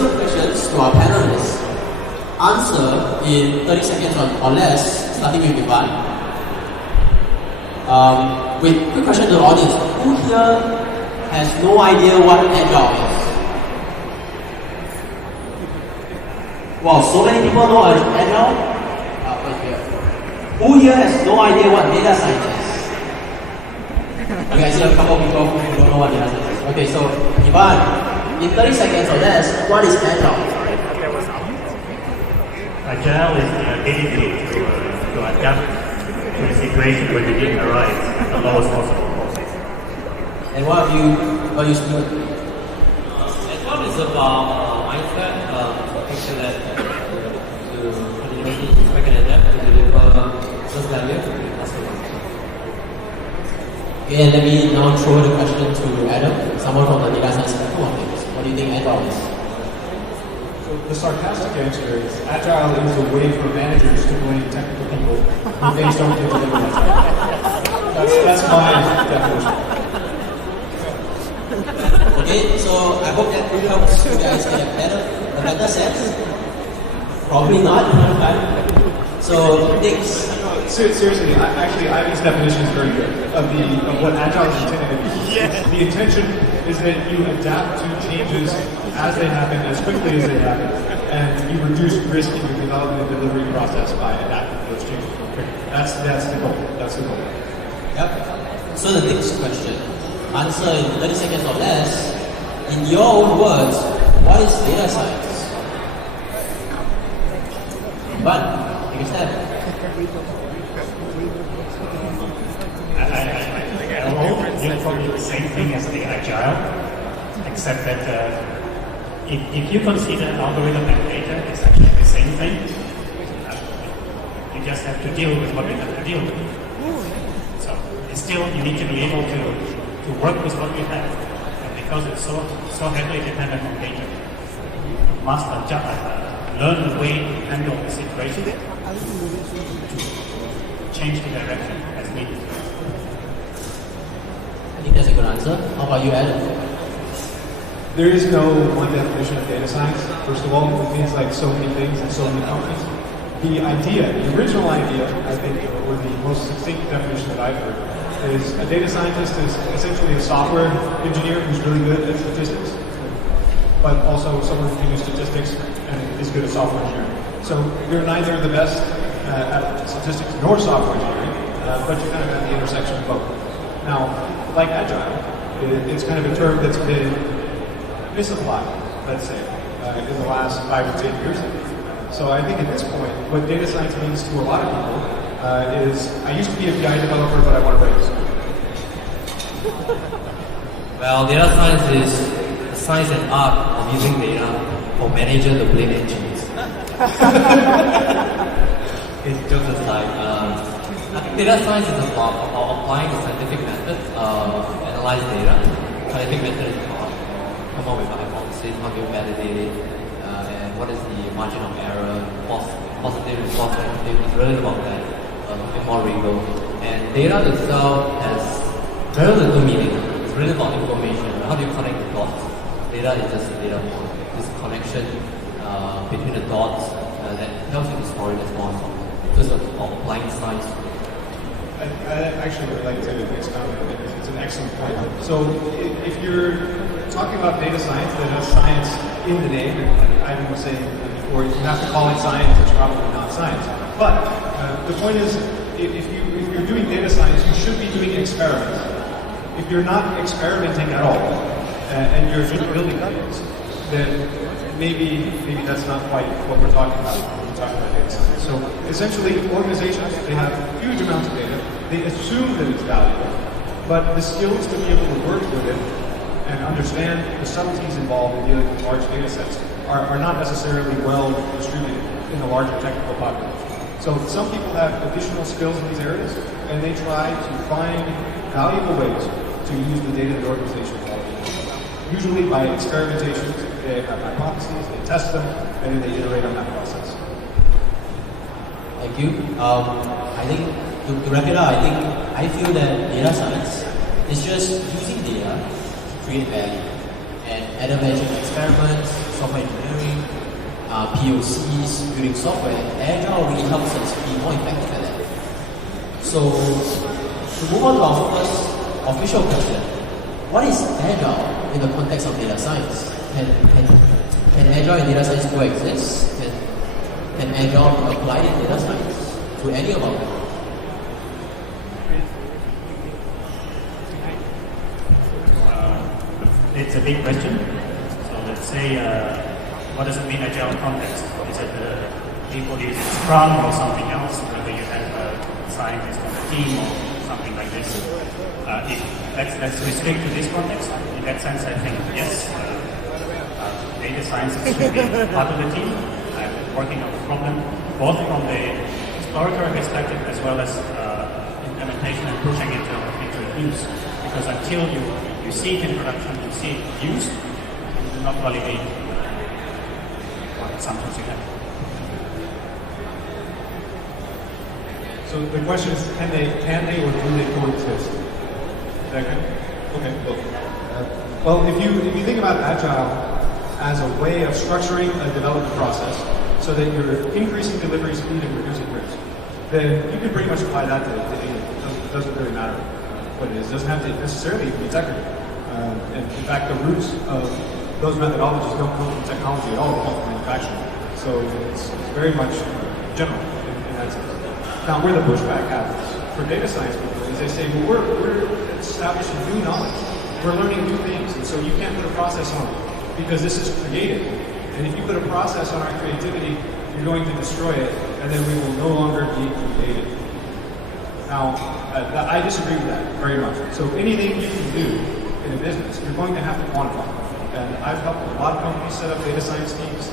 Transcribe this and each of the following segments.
some questions to our panelists. Answer in 30 seconds or less, starting with Eugene. With quick question to the audience. Who here has no idea what Agile is? Wow, so many people know Agile? Right here. Who here has no idea what data science is? Okay, I see a couple of people who don't know what data science is. Okay, so Eugene, in 30 seconds or less, what is Agile? Agile is the ability to adapt to a situation where the didn't arise at the lowest possible cost. And what you do? Agile is about mindset, thinking that you continuously expect and adapt to deliver this value to the customer. Okay, and let me now throw the question to Adam, someone from the data science spectrum of things. What do you think Agile is? So the sarcastic answer is Agile is a way for managers to blame technical people when things don't get delivered on time. That's my definition. Okay, so I hope that helps you guys get a better sense. Probably not. So things. Seriously, Ivan's definition is very good of what Agile is intended to be. Yes. The intention is that you adapt to changes as they happen, as quickly as they happen, and you reduce risk in your development and delivery process by adapting to those changes quickly. That's the goal. That's the goal. Yep. So the next question. Answer in 30 seconds or less. In your own words, what is data science? But take a step. You're probably the same thing as the Agile, except that if you consider algorithm and data, it's actually the same thing. You just have to deal with what you have to deal with. So it's still, you need to be able to work with what you have. And because it's so heavily dependent on data, you must learn the way to handle the situation, change the direction as needed. I think that's a good answer. How about you, Adam? There is no one definition of data science. First of all, it means like so many things and so many companies. The original idea, I think, or the most succinct definition that I've heard, is a data scientist is essentially a software engineer who's really good at statistics, but also someone who can do statistics and is good at software engineering. So you're neither the best at statistics nor software engineering, but you're kind of at the intersection of both. Now, like Agile, it's kind of a term that's been misapplied, let's say, in the last 5 or 10 years. So I think at this point, what data science means to a lot of people is, I used to be a BI developer, but I want to write this. Well, data science is the science and art of using data for manager to blame engines. It's just aside. I think data science is about applying the scientific method to analyze data. Scientific method is about come up with a hypothesis, how do you validate it, and what is the margin of error, positive and false negative. It's really about that, a bit more rigor. And data itself has very little meaning. It's really about information. How do you connect the dots? Data is just a data point. This connection between the dots that tells you the story that's going on. So it's about applying science. I actually would like to expound on it. It's an excellent point. So if you're talking about data science that has science in the name, I was saying before, you have to call it science, it's probably not science. But the point is, if you're doing data science, you should be doing experiments. If you're not experimenting at all, and you're just building numbers, then maybe that's not quite what we're talking about when we're talking about data science. So essentially, organizations, they have huge amounts of data. They assume that it's valuable, but the skills to be able to work with it and understand the subtleties involved in dealing with large data sets are not necessarily well distributed in the larger technical population. So some people have additional skills in these areas, and they try to find valuable ways to use the data the organization has. Usually by experimentation, they have hypotheses, they test them, and then they iterate on that process. Thank you. I think to wrap it up, I feel that data science is just using data to create value. And Adam mentioned experiments, software engineering, POCs, building software, Agile really helps us be more effective at that. So, to move on to our first official question, what is Agile in the context of data science? Can Agile and data science coexist? Can Agile be applied in data science to any of our work? It's a big question. So let's say, what does it mean Agile context? Is it people using Scrum or something else? Whether you have a scientist on the team or something like this? Let's restrict to this context. In that sense, I think yes, data scientists should be part of the team and working on the problem, both from the exploratory perspective as well as implementation and pushing it into use. Because until you see it in production, you see it used, you do not validate what assumptions you have. So the question is, can they or do they coexist? Is that good? Okay, well, if you think about Agile as a way of structuring a development process so that you're increasing delivery speed and reducing risk, then you can pretty much apply that to data. It doesn't really matter what it is. It doesn't have to necessarily be technical. And in fact, the roots of those methodologies don't come from technology at all, they come from manufacturing. So it's very much general in that sense. Now, where the pushback happens for data science people is they say, well, we're establishing new knowledge. We're learning new things, and so you can't put a process on it because this is creative. And if you put a process on our creativity, you're going to destroy it, and then we will no longer be creative. Now, I disagree with that very much. So anything you can do in a business, you're going to have to quantify. And I've helped a lot of companies set up data science teams.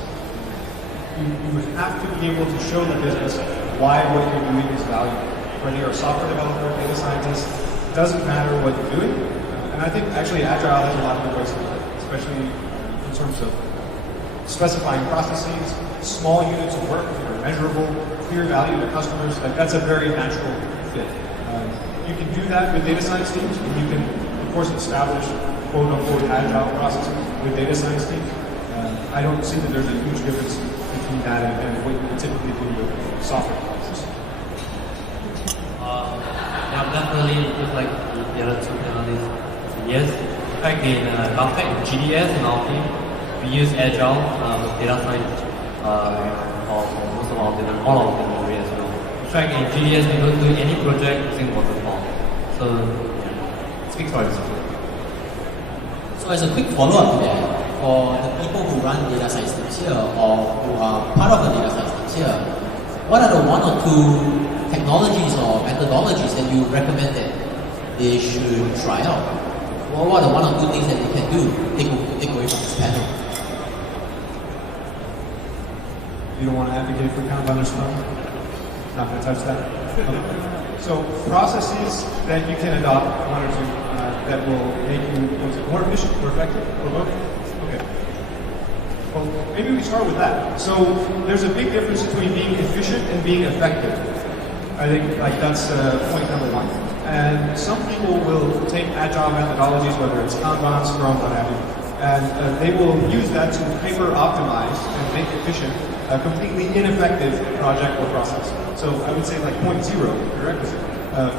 You have to be able to show the business why what you're doing is valuable. Whether you're a software developer, data scientist, it doesn't matter what you're doing. And I think actually Agile has a lot of good ways to do it, especially in terms of specifying processes, small units of work that are measurable, clear value to customers. Like that's a very natural fit. You can do that with data science teams, and you can, of course, establish quote-unquote Agile processes with data science teams. I don't see that there's a huge difference between that and what you typically do with software processes. Yeah, definitely, just like the other two panelists. Yes, in fact, in Govtech, GDS, and our team, we use Agile with data science for most of our all of the areas as well. In fact, in GDS, we don't do any project using waterfall. So, yeah, speaks for itself. So as a quick follow-up to that, for the people who run data science teams here or who are part of the data science teams here, what are the one or two technologies or methodologies that you recommend that they should try out? What are the one or two things that they can do to take away from this panel? You don't want to advocate for Kanban or Scrum? Not going to touch that? Okay. So processes that you can adopt, one or two, that will make you more efficient, more effective, or both? Okay. Well, maybe we start with that. So there's a big difference between being efficient and being effective. I think that's point number one. And some people will take agile methodologies, whether it's Kanban, Scrum, what have you, and they will use that to hyper-optimize and make efficient a completely ineffective project or process. So I would say like point zero, prerequisite.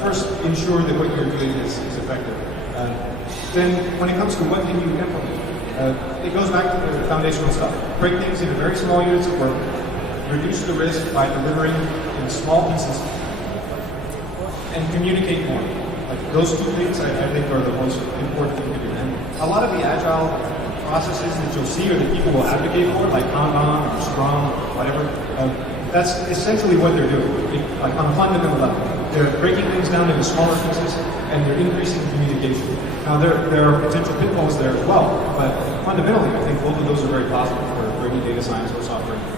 First, ensure that what you're doing is effective. Then when it comes to what can you implement, it goes back to the foundational stuff. Break things into very small units of work, reduce the risk by delivering in small pieces, and communicate more. Like those two things I think are the most important thing to do. And a lot of the agile processes that you'll see or that people will advocate for, like Kanban or Scrum, whatever, that's essentially what they're doing, like on a fundamental level. They're breaking things down into smaller pieces and they're increasing communication. Now there are potential pitfalls there as well, but fundamentally I think both of those are very positive for bringing data science or software engineering.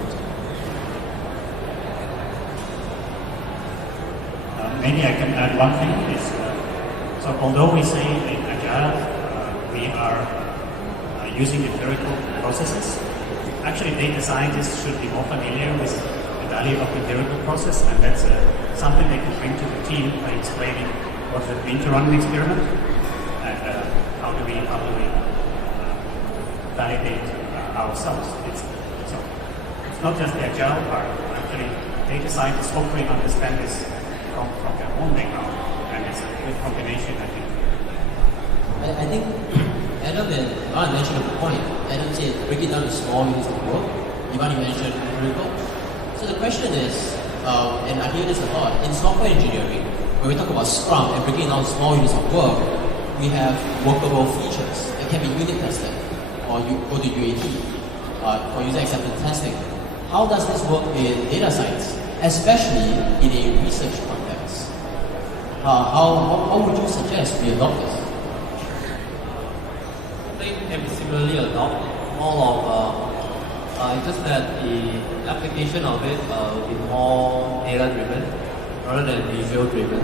Maybe I can add one thing is, so although we say in Agile we are using empirical processes, actually data scientists should be more familiar with the value of the empirical process, and that's something they can bring to the team by explaining what does it mean to run an experiment and how do we validate ourselves. So not just the agile part. Actually, data scientists hopefully understand this from their own background, and it's a good combination, I think. I think Adam and Ivan mentioned a point. Adam said break it down to small units of work. Ivan, you mentioned critical. So the question is, and I hear this a lot, in software engineering, when we talk about Scrum and breaking down small units of work, we have workable features that can be unit tested, or you go to UAT for user acceptance testing. How does this work in data science, especially in a research context? How would you suggest we adopt this? I think can be similarly adopt more of it's just that the application of it will be more data driven rather than visual driven.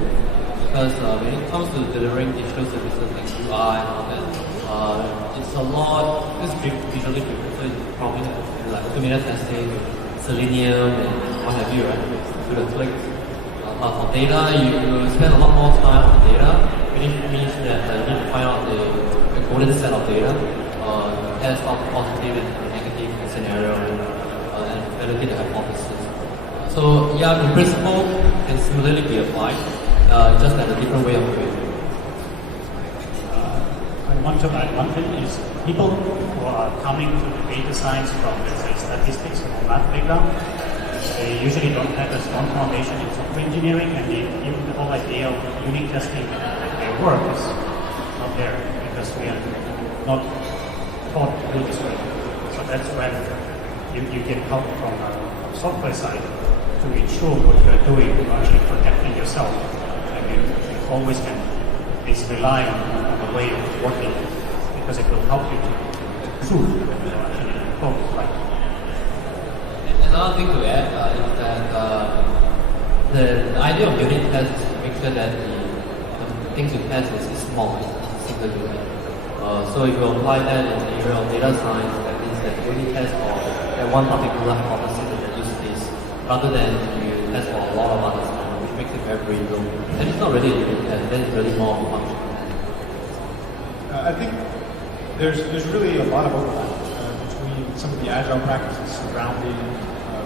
Because when it comes to delivering digital services like UI and all that, it's a lot, it's visually driven, so it's probably like automated testing, Selenium and what have you, right? With the clicks. But for data, you spend a lot more time on data, which means that you need to find out the golden set of data, test out positive and negative scenario, and validate the hypothesis. So yeah, in principle, can similarly be applied, just at a different way of doing it. I want to add one thing is people who are coming to the data science from, let's say, statistics or math background, they usually don't have a strong foundation in software engineering, and even the whole idea of unit testing their work is not there because we are not taught to do this way. So that's when you get help from the software side to ensure what you are doing, you're actually protecting yourself. And you always can rely on the way of working because it will help you to prove that you're actually code right. Another thing to add is that the idea of unit tests is to make sure that the things you test is small, single unit. So if you apply that in the area of data science, that means that you only test for that one particular hypothesis in the use case, rather than you test for a lot of others, which makes it very brittle. And it's not really a unit test, then it's really more of a function. I think there's really a lot of overlap between some of the agile practices surrounding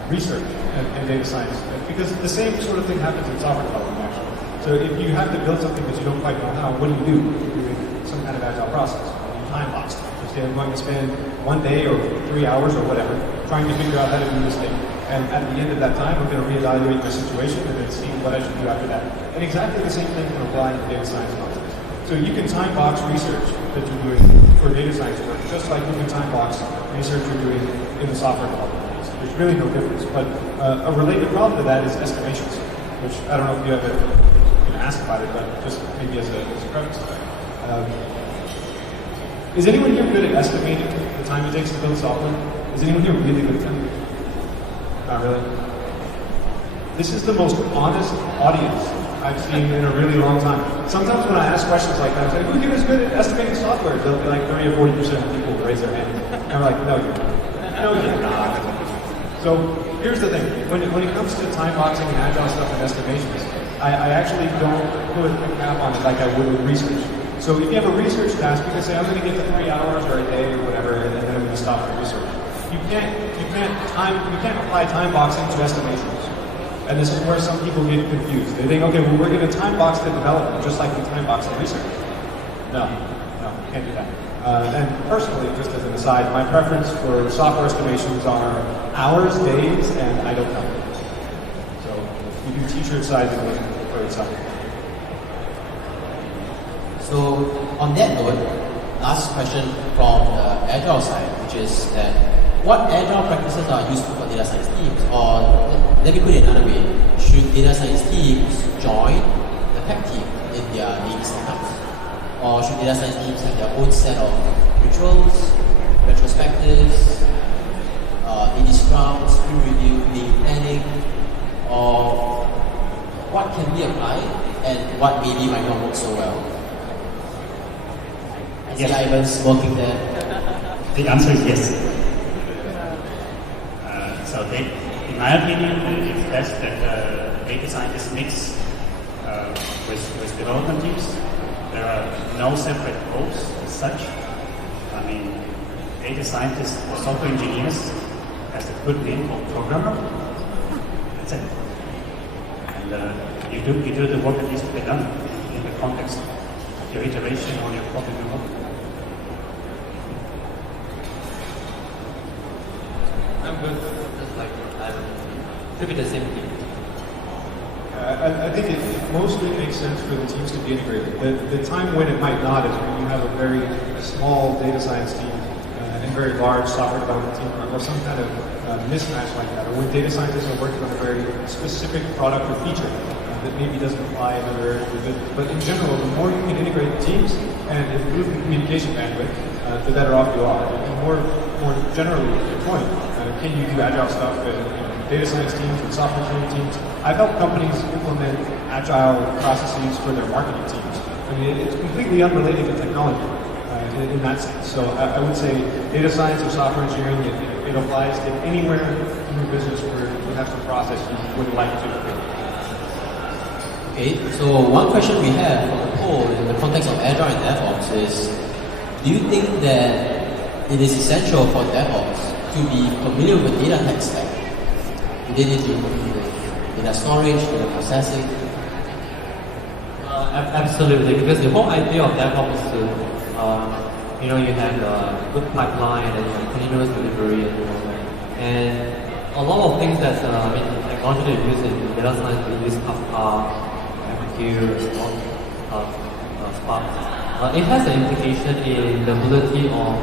research and data science, because the same sort of thing happens in software development actually. So if you have to build something that you don't quite know how, what do? You're doing some kind of agile process. You time box it. You say, I'm going to spend 1 day or 3 hours or whatever trying to figure out how to do this thing. And at the end of that time, I'm going to reevaluate my situation and then see what I should do after that. And exactly the same thing can apply to data science concepts. So you can time box research that you're doing for data science work, just like you can time box research you're doing in the software development. There's really no difference. But a related problem to that is estimations, which I don't know if you ever ask about it, but just maybe as a preface. Is anyone here good at estimating the time it takes to build software? Is anyone here really good at that? Not really. This is the most honest audience I've seen in a really long time. Sometimes when I ask questions like that, I'm like, who here is good at estimating software? They'll be like 30 or 40% of people will raise their hand. And I'm like, no, you're not. No, you're not. So here's the thing. When it comes to time boxing and agile stuff and estimations, I actually don't put a cap on it like I would with research. So if you have a research task, you can say, I'm going to get to 3 hours or a day or whatever, and then I'm going to stop my research. You can't apply time boxing to estimations. And this is where some people get confused. They think, okay, well, we're going to time box the development just like we time box the research. No, can't do that. And personally, just as an aside, my preference for software estimations are hours, days, and idle time. So you do t-shirt sizing for yourself. So on that note, last question from the Agile side, which is that what Agile practices are useful for data science teams? Or let me put it another way, should data science teams join the PEC team in their daily setups? Or should data science teams have their own set of rituals, retrospectives, daily scrums, peer review, daily planning, or what can be applied and what maybe might not work so well? I see Ivan's working there. The answer is yes. So in my opinion, it's best that data scientists mix with development teams. There are no separate roles as such. I mean, data scientists or software engineers, as the good name for programmer. That's it. And you do the work that needs to be done in the context of your iteration or your product development. I'm good. Just like should be the same thing. I think it mostly makes sense for the teams to be integrated. The time when it might not is when you have a very small data science team and very large software development team, or some kind of mismatch like that, or when data scientists are working on a very specific product or feature that maybe doesn't apply in other areas of the business. But in general, the more you can integrate the teams and improve the communication bandwidth, the better off you are. And more generally, to your point, can you do agile stuff in data science teams and software engineering teams? I've helped companies implement agile processes for their marketing teams. I mean, it's completely unrelated to technology in that sense. So I would say data science or software engineering, it applies to anywhere in your business where you have some process you would like to create. Okay, so one question we have from the poll in the context of Agile and DevOps is, do you think that it is essential for DevOps to be familiar with data tech stack? Do they need to with data storage, data processing? Absolutely, because the whole idea of DevOps is to you have a good pipeline and continuous delivery and a lot of things that technology that you use in data science, we use Kafka, Spark. It has an implication in the ability or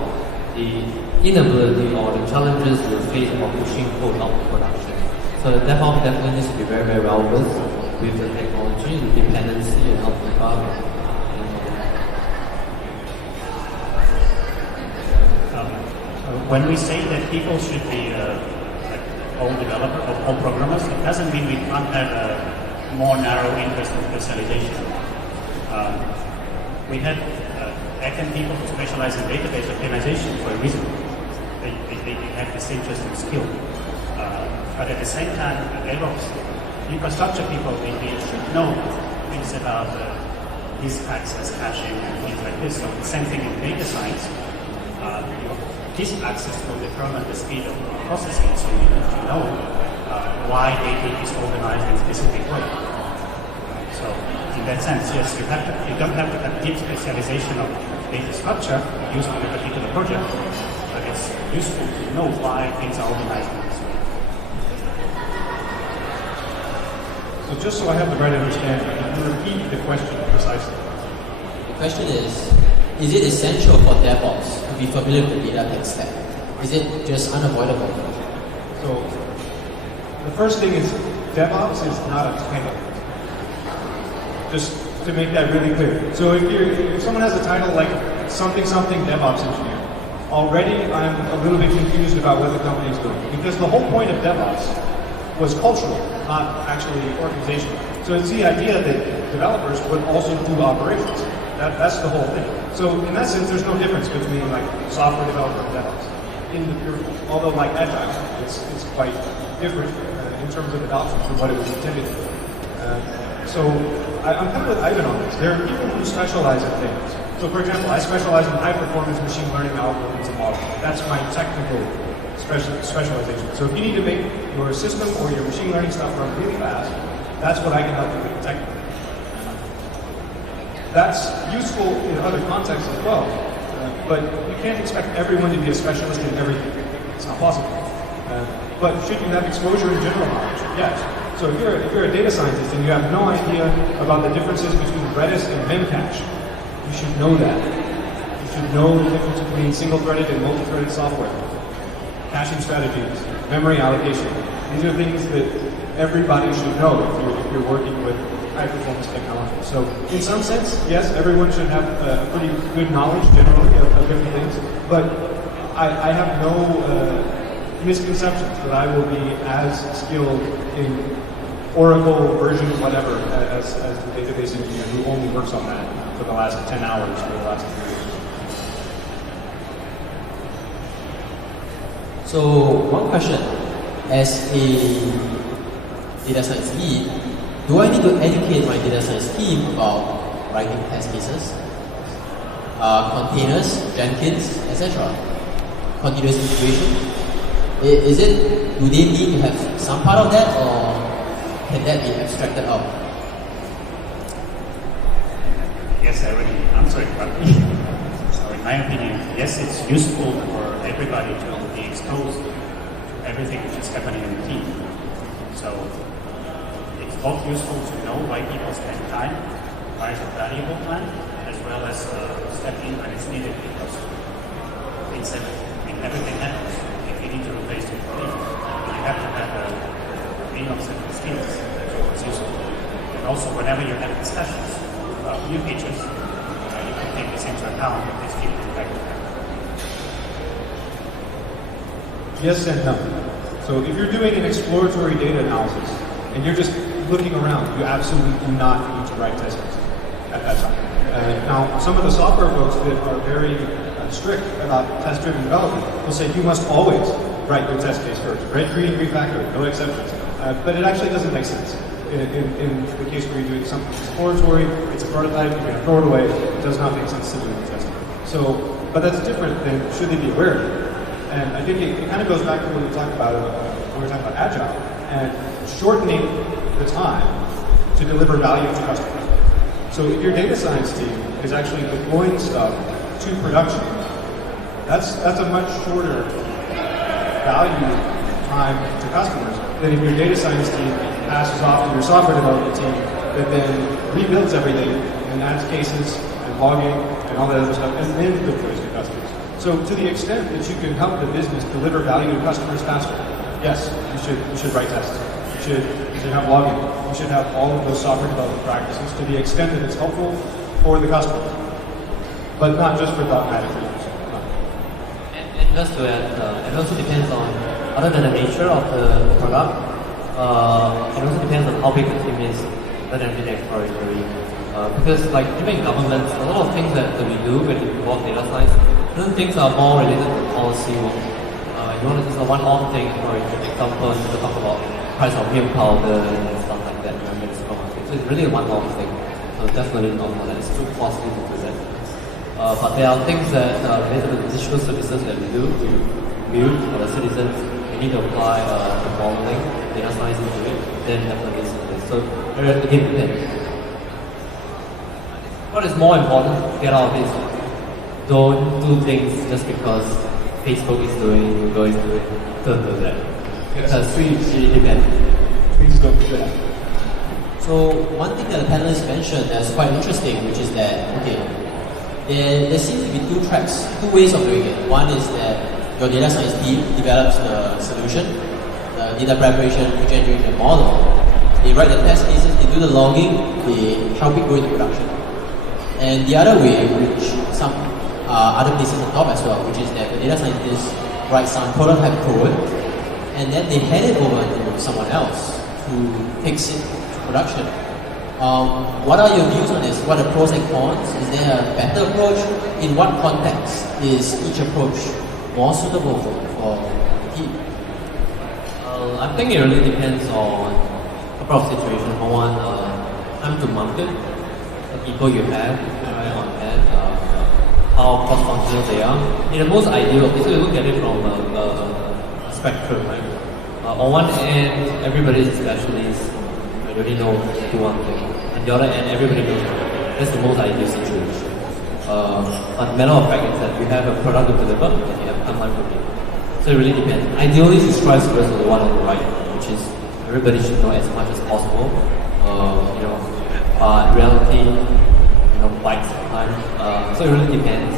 the inability or the challenges you face of pushing code out of production. So the DevOps definitely needs to be very, very well versed with the technology, the dependency, and how to debug. When we say that people should be all developers or all programmers, it doesn't mean we can't have a more narrow interest in specialization. We had backend people who specialize in database optimization for a reason. They have this interest and skill. But at the same time, DevOps, infrastructure people, they should know things about disk access, caching, and things like this. So the same thing in data science. Disk access will determine the speed of processing, so you need to know why data is organized in a specific way. So in that sense, yes, you don't have to have deep specialization of data structure used in a particular project, but it's useful to know why things are organized in this way. So just so I have the right understanding, can you repeat the question precisely? The question is it essential for DevOps to be familiar with the data tech stack? Is it just unavoidable? So the first thing is DevOps is not a title. Just to make that really clear. So if someone has a title like something DevOps engineer, already I'm a little bit confused about what the company is doing. Because the whole point of DevOps was cultural, not actually organizational. So it's the idea that developers would also do operations. That's the whole thing. So in that sense, there's no difference between like software developer and DevOps in the pure form. Although like Agile, it's quite different in terms of adoption from what it was intended for. So I'm kind of with Ivan on this. There are people who specialize in things. So for example, I specialize in high-performance machine learning algorithms and models. That's my technical specialization. So if you need to make your system or your machine learning stuff run really fast, that's what I can help you with technically. That's useful in other contexts as well, but you can't expect everyone to be a specialist in everything. It's not possible. But should you have exposure in general knowledge? Yes. So if you're a data scientist and you have no idea about the differences between Redis and Memcache, you should know that. You should know the difference between single-threaded and multi-threaded software, caching strategies, memory allocation. These are things that everybody should know if you're working with high-performance technology. So in some sense, yes, everyone should have pretty good knowledge generally of different things, but I have no misconceptions that I will be as skilled in Oracle version whatever as the database engineer who only works on that for the last 10 hours for the last 3 years. So one question, as a data science lead, do I need to educate my data science team about writing test cases, containers, Jenkins, etc., continuous integration? Do they need to have some part of that, or can that be abstracted out? Yes, I already answered it partly. So in my opinion, yes, it's useful for everybody to be exposed to everything which is happening in the team. So it's both useful to know why people spend time, why it's a valuable plan, as well as step in when it's needed, because it's everything happens. If you need to replace the employee, you have to have a real set of skills. So it's useful. And also, whenever you have discussions about new features, you can take this into account with these people back. Yes and no. So if you're doing an exploratory data analysis and you're just looking around, you absolutely do not need to write test cases at that time. Now, some of the software folks that are very strict about test-driven development will say you must always write your test case first, right? Create and refactor, no exceptions. But it actually doesn't make sense. In the case where you're doing something exploratory, it's a prototype, you're going to throw it away, it does not make sense to do the testing. So, but that's different than should they be aware of it. And I think it kind of goes back to what we talked about when we were talking about Agile and shortening the time to deliver value to customers. So if your data science team is actually deploying stuff to production, that's a much shorter value time to customers than if your data science team passes off to your software development team that then rebuilds everything and adds cases and logging and all that other stuff and then deploys to customers. So to the extent that you can help the business deliver value to customers faster, yes, you should write tests. You should have logging. You should have all of those software development practices to the extent that it's helpful for the customers, but not just for dogmatic reasons. And just to add, it also depends on, other than the nature of the product, it also depends on how big the team is, rather than being exploratory. Because like even in governments, a lot of things that we do when we involve data science, certain things are more related to policy work. You want to just a one-off thing, for example, to talk about price of milk powder and stuff like that in the supermarket. So it's really a one-off thing. So definitely not for that. It's too costly to present. But there are things that related to the digital services that we do to build for the citizens. We need to apply the modeling, data science into it, then definitely it's so again depends. What is more important to get out of this? Don't do things just because Facebook is doing, Google is doing. Don't do that. Because it really depends. Please don't do that. So one thing that the panelists mentioned that's quite interesting, which is that, okay, there seems to be two tracks, two ways of doing it. One is that your data science team develops the solution, the data preparation, engineering the model. They write the test cases, they do the logging, they help it go into production. And the other way, which some other places on top as well, which is that the data scientists write some prototype code, and then they hand it over to someone else who takes it to production. What are your views on this? What are the pros and cons? Is there a better approach? In what context is each approach more suitable for the team? I think it really depends on a couple of situations. For one, time to market, the people you have on hand, how cross-functional they are. In the most ideal, so you look at it from a spectrum, right? On one end, everybody is a specialist. You already know do one thing. On the other end, everybody knows one thing. That's the most ideal situation. But the matter of fact is that you have a product to deliver and you have timeline for it. So it really depends. Ideally, you strive towards the one on the right, which is everybody should know as much as possible. But reality, bites time. So it really depends.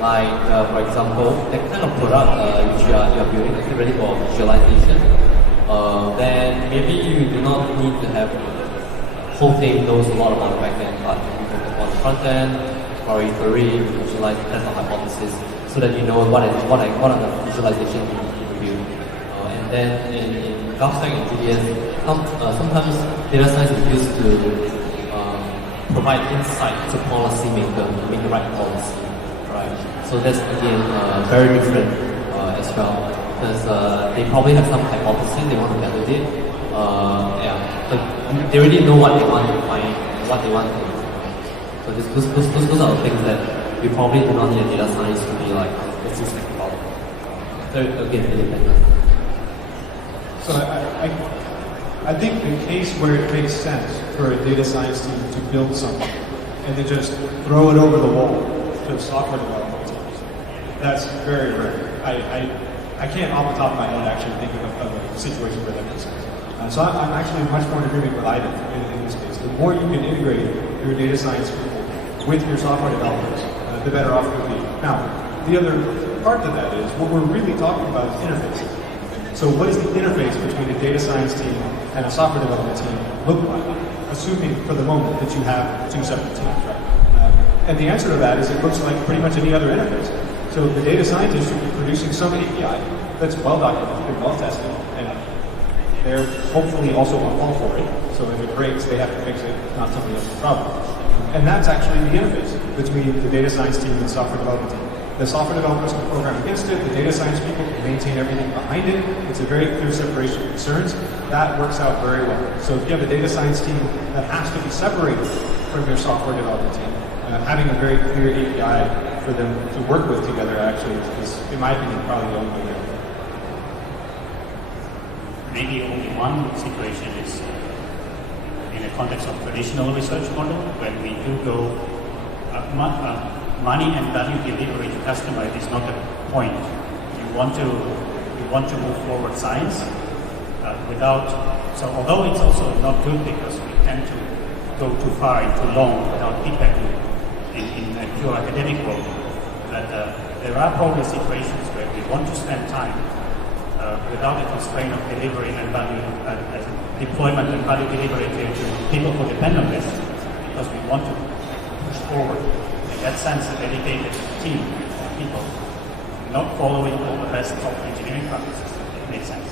For example, the kind of product which you are building is ready for visualization. Then maybe you do not need to have the whole thing knows a lot about the back end, but you focus on the front end, exploratory, visualize, test our hypothesis, so that you know what are the visualization you need to build. And then in Govtech and GDS, sometimes data science is used to provide insight to policymakers to make the right policy, right? So that's again very different as well, because they probably have some hypothesis they want to validate. So they already know what they want to find, what they want to do. So those are the things that we probably do not need a data science to be like, let's just think about it. So again, independent. So I think the case where it makes sense for a data science team to build something and then just throw it over the wall to a software development team, that's very rare. I can't off the top of my head actually think of a situation where that makes sense. So I'm actually much more in agreement with Ivan in this case. The more you can integrate your data science people with your software developers, the better off you'll be. Now, the other part to that is what we're really talking about is interfaces. So what does the interface between a data science team and a software development team look like? Assuming for the moment that you have two separate teams, right? And the answer to that is it looks like pretty much any other interface. So the data scientist should be producing some API that's well documented and well tested, and they're hopefully also on call for it. So if it breaks, they have to fix it, not somebody else's problem. And that's actually the interface between the data science team and the software development team. The software developers can program against it, the data science people can maintain everything behind it. It's a very clear separation of concerns. That works out very well. So if you have a data science team that has to be separated from your software development team, having a very clear API for them to work with together actually is, in my opinion, probably the only way to go. Maybe only one situation is in the context of traditional research model, when we do go money and value delivery to customer is not the point. You want to move forward science without. So although it's also not good because we tend to go too far and too long without feedback in a pure academic world, but there are probably situations where we want to spend time without the constraint of delivery and value deployment and value delivery to people who depend on this, because we want to push forward. In that sense, a dedicated team of people, not following all the best of engineering practices. It makes sense.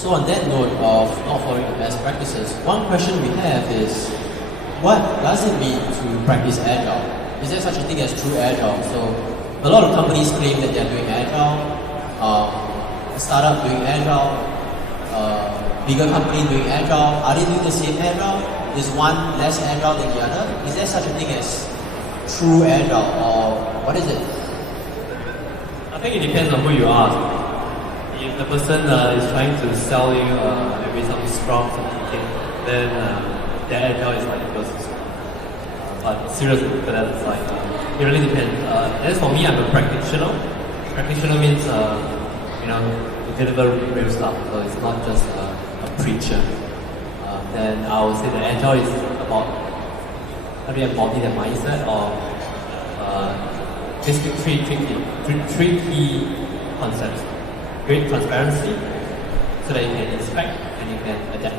So on that note of not following the best practices, one question we have is, what does it mean to practice Agile? Is there such a thing as true Agile? So a lot of companies claim that they're doing Agile, a startup doing Agile, bigger company doing Agile. Are they doing the same Agile? Is one less Agile than the other? Is there such a thing as true Agile, or what is it? I think it depends on who you ask. If the person is trying to sell you maybe some strong certificate, then their Agile is like the first. But seriously, that's like, it really depends. As for me, I'm a practitioner. Practitioner means, you deliver real stuff, so it's not just a preacher. Then I would say that Agile is about how do you embody the mindset of basically three key concepts. Great transparency, so that you can inspect and you can adapt.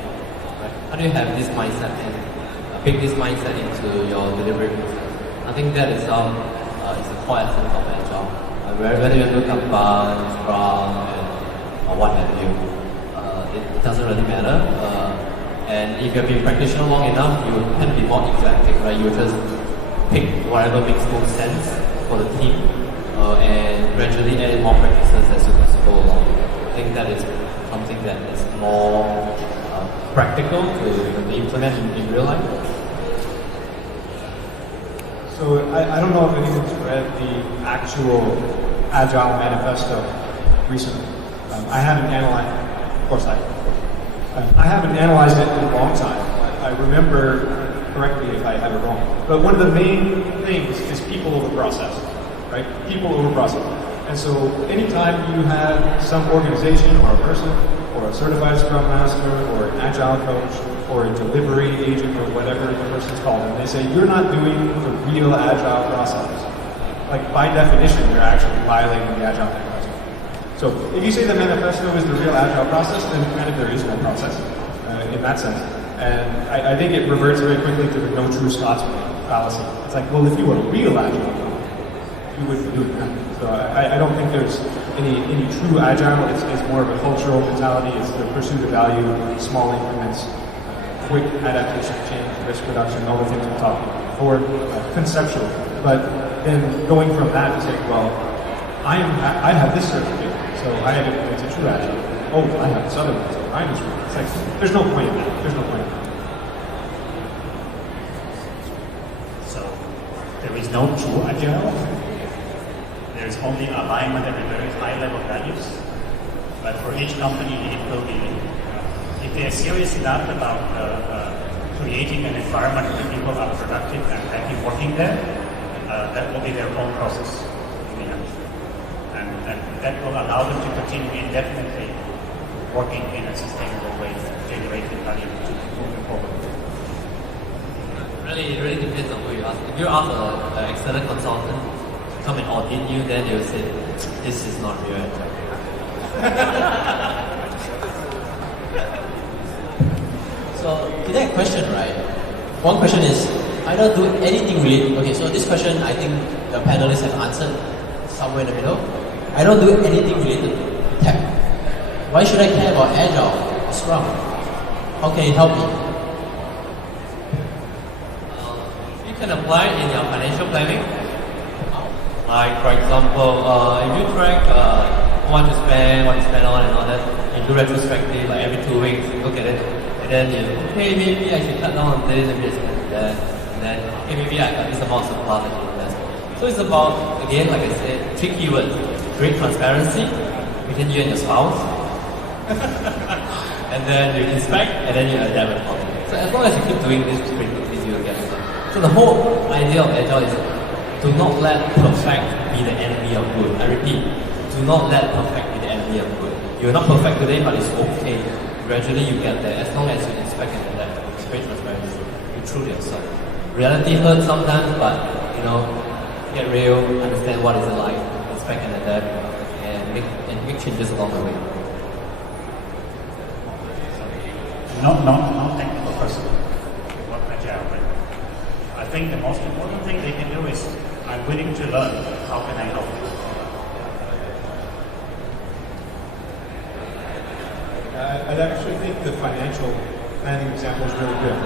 Right? How do you have this mindset and bring this mindset into your delivery process? I think that itself is the core essence of Agile. Whether you look up Scrum or what have you, it doesn't really matter. And if you've been practitioner long enough, you can be more eclectic, right? You just pick whatever makes most sense for the team, and gradually add more practices as you go along. I think that is something that is more practical to implement in real life. So I don't know if anyone's read the actual Agile manifesto recently. I haven't analyzed it. Of course I haven't analyzed it in a long time. I remember, correct me if I have it wrong, but one of the main things is people over process, right? People over process. And so anytime you have some organization or a person or a certified Scrum Master or an Agile coach or a delivery agent or whatever the person's called, and they say, you're not doing the real Agile process. Like by definition, you're actually violating the Agile technology. So if you say the manifesto is the real Agile process, then kind of there is no process in that sense. And I think it reverts very quickly to the no true Scotsman fallacy. It's like, well, if you were a real Agile, you wouldn't be doing that. So I don't think there's any true Agile. It's more of a cultural mentality. It's the pursuit of value, small increments, quick adaptation, change, risk reduction, all the things we talked about before, conceptual. But then going from that to say, well, I have this certificate. So it's a true Agile. Oh, I have this other one, so I'm just it's like, there's no point in that. There's no point in that. So there is no true Agile. there's only alignment at a very high level values. But for each company, it will be, if they are serious enough about creating an environment where people are productive and happy working there, that will be their own process in the end. And that will allow them to continue indefinitely working in a sustainable way, generating value to moving forward. It really depends on who you ask. If you ask an external consultant to come and audit you, then they'll say, this is not real. So, to that question, right? One question is, I don't do anything related. Okay, so this question, I think the panelists have answered somewhere in the middle. I don't do anything related to tech. Why should I care about Agile or Scrum? How can it help me? You can apply it in your financial planning. Like, for example, if you track what you spend on and all that, you do retrospective, like every 2 weeks, you look at it, and then you, okay, maybe I should cut down on this and this and that, and then, okay, maybe I got this amount of supply that you invest. So it's about, again, like I said, 3 keywords: great transparency between you and your spouse, and then you inspect, and then you adapt accordingly. So as long as you keep doing this, you will get it. So the whole idea of Agile is do not let perfect be the enemy of good. I repeat, do not let perfect be the enemy of good. You're not perfect today, but it's okay. Gradually you get there as long as you inspect and adapt. It's great transparency. You truly yourself. Reality hurts sometimes, but get real, understand what is it like, inspect and adapt, and make changes along the way. Not technical person, not agile, but I think the most important thing they can do is, I'm willing to learn, how can I help you? I actually think the financial planning example is really good.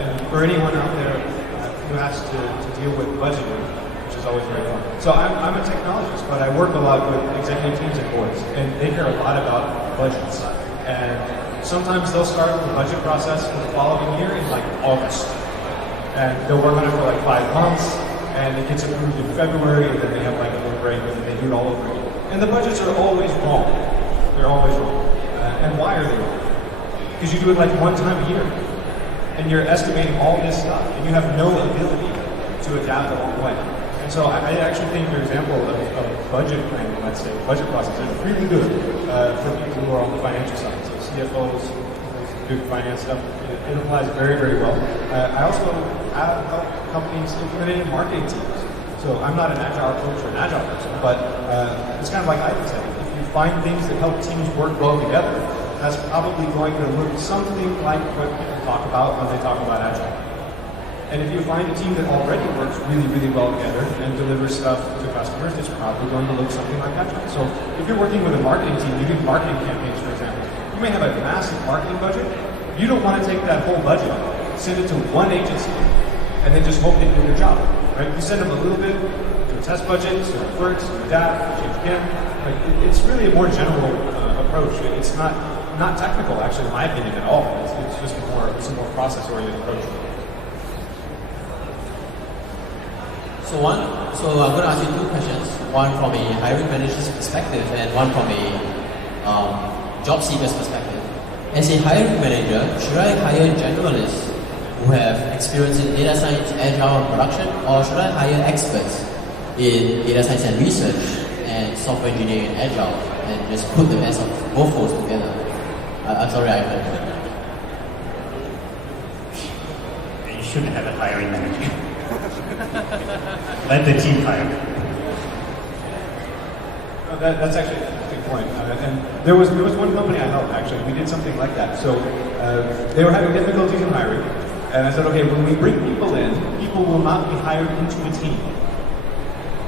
And for anyone out there who has to deal with budgeting, which is always very fun. So I'm a technologist, but I work a lot with executive teams and boards, and they care a lot about budgets. And sometimes they'll start the budget process for the following year in like August. And they'll work on it for like 5 months, and it gets approved in February, and then they have like a little break, and then they do it all over again. And the budgets are always wrong. They're always wrong. And why are they wrong? Because you do it like 1 time a year, and you're estimating all this stuff, and you have no ability to adapt along the way. And so I actually think your example of budget planning, let's say, budget process is really good for people who are on the financial side. So CFOs, do finance stuff, it applies very, very well. I also have helped companies implementing marketing teams. So I'm not an agile coach or an agile person, but it's kind of like Ivan said, if you find things that help teams work well together, that's probably going to look something like what people talk about when they talk about agile. And if you find a team that already works really, really well together and delivers stuff to customers, it's probably going to look something like agile. So if you're working with a marketing team, you do marketing campaigns, for example. You may have a massive marketing budget. You don't want to take that whole budget, send it to one agency, and then just hope they do their job. Right? You send them a little bit, do a test budget, so it works, you adapt, change again. Like, it's really a more general approach. It's not technical, actually, in my opinion, at all. It's just a more process-oriented approach. So I'm going to ask you 2 questions. One from a hiring manager's perspective, and one from a job seeker's perspective. As a hiring manager, should I hire generalists who have experience in data science, agile, and production, or should I hire experts in data science and research and software engineering and agile, and just put the best of both those together? I'm sorry, Ivan. You shouldn't have a hiring manager. Let the team hire. That's actually a good point. And there was one company I helped, actually. We did something like that. So they were having difficulties in hiring. And I said, okay, when we bring people in, people will not be hired into a team.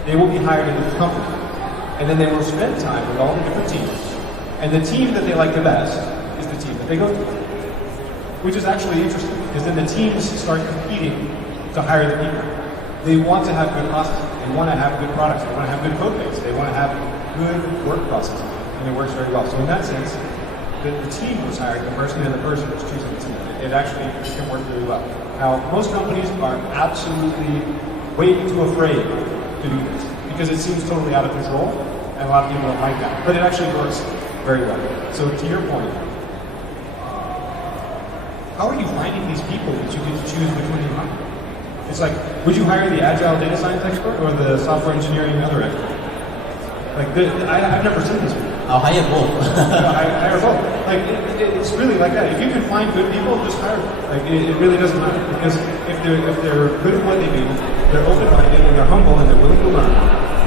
They will be hired into the company. And then they will spend time with all the different teams. And the team that they like the best is the team that they go to. Which is actually interesting, because then the teams start competing to hire the people. They want to have good processes. They want to have good products. They want to have good code base. They want to have good work processes. And it works very well. So in that sense, the team was hiring the person, and the person was choosing the team. It actually can work really well. Now, most companies are absolutely way too afraid to do this. because it seems totally out of control, and a lot of people don't like that. But it actually works very well. So to your point, how are you finding these people that you get to choose which one you hire? It's like, would you hire the agile data science expert or the software engineering other expert? Like, I've never seen this before. I'll hire both. I hire both. Like, it's really like that. If you can find good people, just hire them. Like, it really doesn't matter. Because if they're good at what they do, they're open-minded and they're humble and they're willing to learn,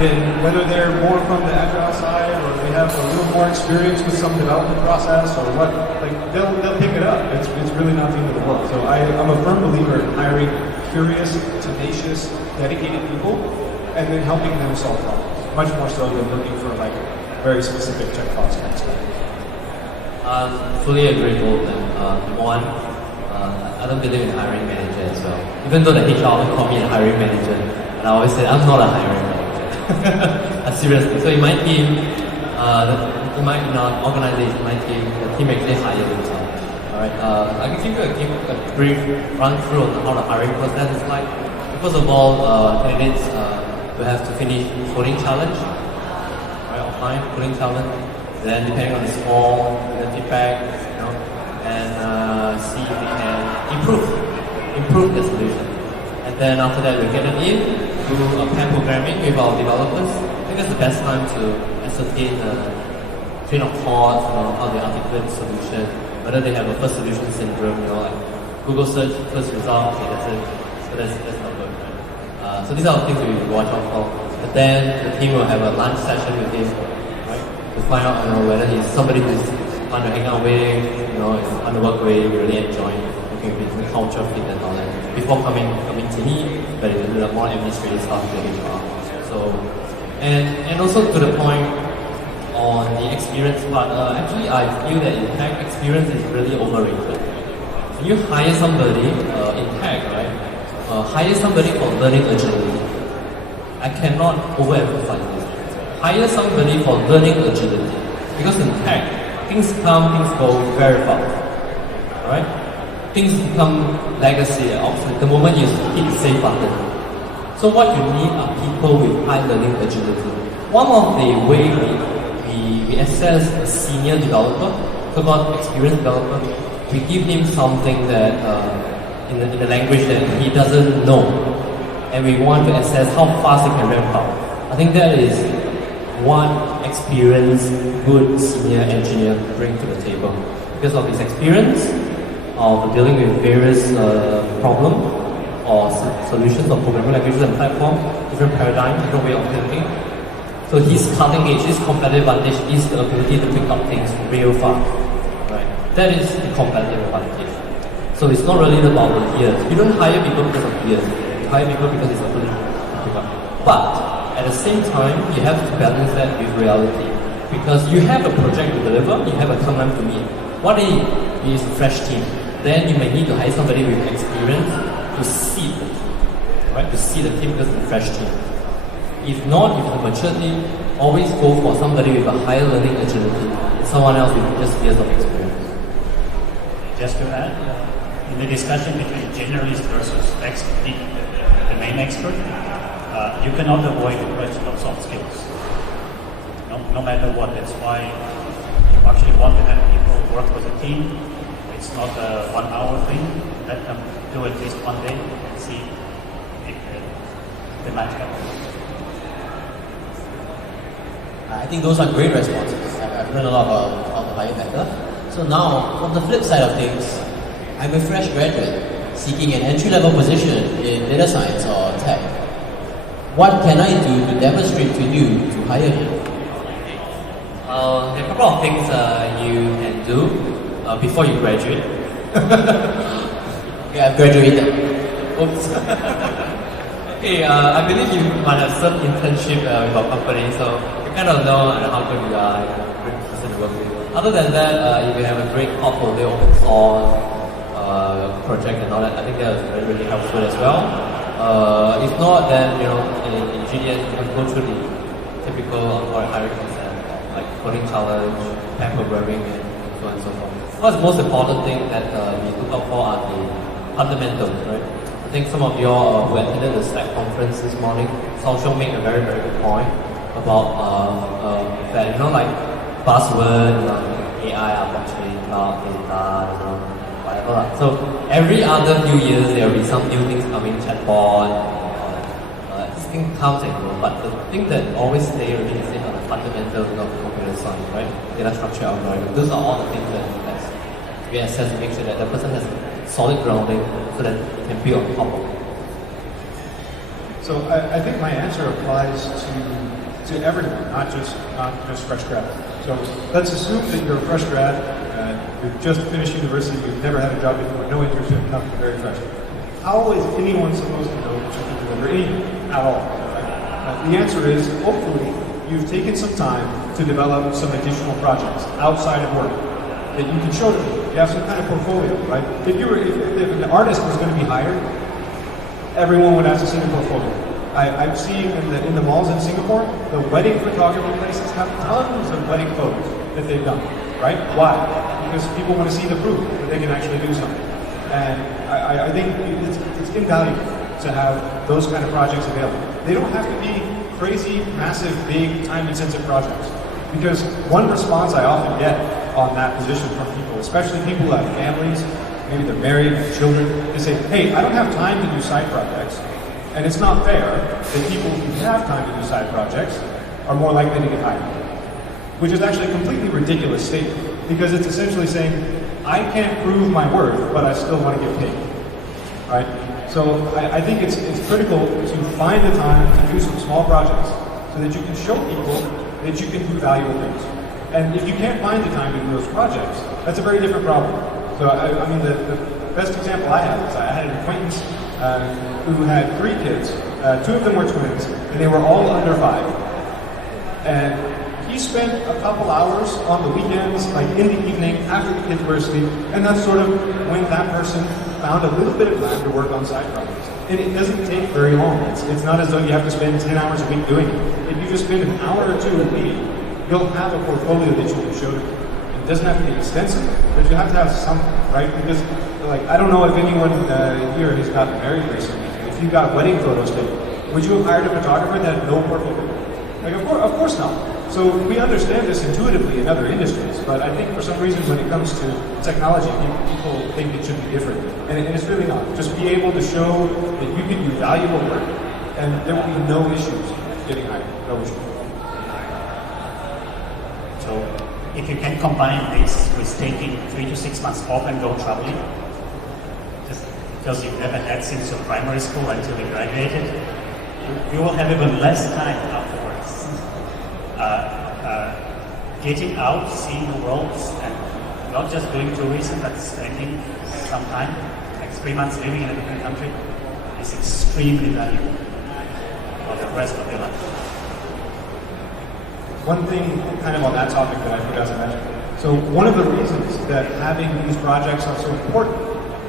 then whether they're more from the agile side or they have a little more experience with some development process or what, like, they'll pick it up. It's really not the end of the world. So I'm a firm believer in hiring curious, tenacious, dedicated people and then helping them solve problems. Much more so than looking for like very specific checkbox kind of stuff. Fully agree with them. One, I don't believe in hiring manager as well. Even though the HR will call me a hiring manager, and I always say I'm not a hiring manager. Seriously. So in my team, in my organization, my team, the team actually hires themselves. Alright. I can give you a brief run through on how the hiring process is like. First of all, candidates we have to finish coding challenge, right, offline coding challenge. Then depending on the score, the feedback, and see if we can improve the solution. And then after that, we get them in, do a pair programming with our developers. I think that's the best time to ascertain the train of thought, how they articulate the solution, whether they have a first solution syndrome, like Google search, first result, okay, that's it. So that's not good. So these are the things we watch out for. But then the team will have a lunch session with him, right? To find out whether he's somebody who's fun to hang out with, is fun to work with, really enjoying working with his culture fit and all that. Before coming to me, but it's a little more administrative stuff to HR. So and also to the point on the experience part, actually I feel that in tech experience is really overrated. When you hire somebody in tech, right? Hire somebody for learning agility. I cannot overemphasize this. Hire somebody for learning agility. Because in tech, things come, things go very fast. Alright? Things become legacy and obsolete the moment you hit the save button. So what you need are people with high learning agility. One of the ways we assess a senior developer, so-called experienced developer, we give him something that in the language that he doesn't know, and we want to assess how fast he can ramp up. I think that is what experienced, good senior engineer bring to the table. Because of his experience of dealing with various problems or solutions of programming languages and platforms, different paradigms, different way of thinking. So his cutting edge, his competitive advantage is the ability to pick up things real fast. Right? That is the competitive advantage. So it's not really about the years. You don't hire people because of years. You hire people because it's ability to pick up. But at the same time, you have to balance that with reality. Because you have a project to deliver, you have a timeline to meet. What if it is a fresh team? Then you may need to hire somebody with experience to seed the team. Right? To seed the team because it's a fresh team. If not, if it's a mature team, always go for somebody with a higher learning agility and someone else with just years of experience. Just to add, in the discussion between generalist versus the main expert, you cannot avoid the question of soft skills. No matter what. That's why you actually want to have people work as a team. It's not a 1 hour thing. Let them do at least one day and see if they match up. I think those are great responses. I've learned a lot about how to hire better. So now, on the flip side of things, I'm a fresh graduate seeking an entry-level position in data science or tech. What can I do to demonstrate to you to hire me? There are a couple of things you can do before you graduate. Okay, I've graduated. Oops. Okay, I believe you might have some internship with our company, so you kind of know how good you are, great person to work with. Other than that, if you have a great portfolio, open source, project and all that, I think that is very, really helpful as well. If not, then in GDS you can go through the typical hiring process, like coding challenge, pair programming, and so on and so forth. What's the most important thing that we look out for are the fundamentals, right? I think some of you all who attended the Slack conference this morning Social made a very, very good point about that, like buzzword, AI, blockchain, cloud, data, whatever. So every other few years there will be some new things coming, chatbot, this thing comes and goes. But the thing that always stay really is the fundamentals of computer science, right? Data structure, algorithm. Those are all the things that we assess to make sure that the person has solid grounding so that it can build on top of it. So I think my answer applies to everyone, not just fresh grads. So let's assume that you're a fresh grad, you've just finished university, you've never had a job before, no internship, nothing, very fresh. How is anyone supposed to know that you can deliver anything at all? The answer is, hopefully, you've taken some time to develop some additional projects outside of work that you can show to people. You have some kind of portfolio, right? If an artist was going to be hired, everyone would have to see the portfolio. I'm seeing in the malls in Singapore, the wedding photography places have tons of wedding photos that they've done, right? Why? Because people want to see the proof that they can actually do something. And I think it's invaluable to have those kind of projects available. They don't have to be crazy, massive, big, time-intensive projects. Because one response I often get on that position from people, especially people who have families, maybe they're married, have children, they say, hey, I don't have time to do side projects. And it's not fair that people who have time to do side projects are more likely to get hired. Which is actually a completely ridiculous statement, because it's essentially saying, I can't prove my worth, but I still want to get paid. Right? So I think it's critical to find the time to do some small projects so that you can show people that you can do valuable things. And if you can't find the time to do those projects, that's a very different problem. So I mean, the best example I have is I had an acquaintance who had 3 kids. 2 of them were twins, and they were all under 5. And he spent a couple hours on the weekends, like in the evening, after the kids were asleep, and that's sort of when that person found a little bit of time to work on side projects. And it doesn't take very long. It's not as though you have to spend 10 hours a week doing it. If you just spend an hour or 2 a week, you'll have a portfolio that you can show to them. It doesn't have to be extensive, but you have to have something, right? Because, like, I don't know if anyone here has gotten married recently. If you got wedding photos taken, would you have hired a photographer that had no portfolio? Like, of course not. So we understand this intuitively in other industries, but I think for some reason when it comes to technology, people think it should be different. And it's really not. Just be able to show that you can do valuable work, and there will be no issues getting hired. No issues. So if you can combine this with taking 3 to 6 months off and go traveling, just because you've never had since your primary school until you graduated, you will have even less time afterwards. Getting out, seeing the world, and not just doing tourism, but spending some time, like 3 months living in a different country, is extremely valuable for the rest of your life. One thing kind of on that topic that I forgot to mention. So one of the reasons that having these projects are so important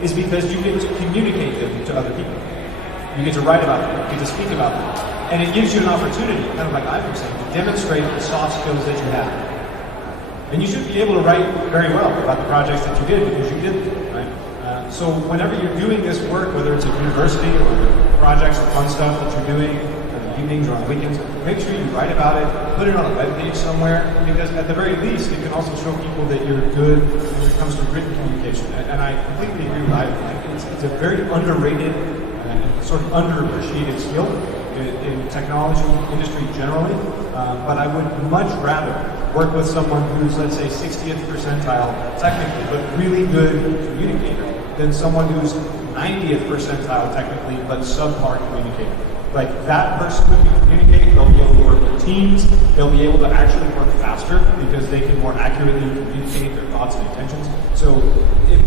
is because you get to communicate them to other people. You get to write about them, you get to speak about them. And it gives you an opportunity, kind of like I was saying, to demonstrate the soft skills that you have. And you should be able to write very well about the projects that you did because you did them, right? So whenever you're doing this work, whether it's at university or projects or fun stuff that you're doing in the evenings or on the weekends, make sure you write about it, put it on a web page somewhere, because at the very least, it can also show people that you're good when it comes to written communication. And I completely agree with Ivan. It's a very underrated and sort of underappreciated skill in technology industry generally, but I would much rather work with someone who's, let's say, 60th percentile technically, but really good communicator than someone who's 90th percentile technically, but subpar communicator. Like, that person can communicate, they'll be able to work with teams, they'll be able to actually work faster because they can more accurately communicate their thoughts and intentions. So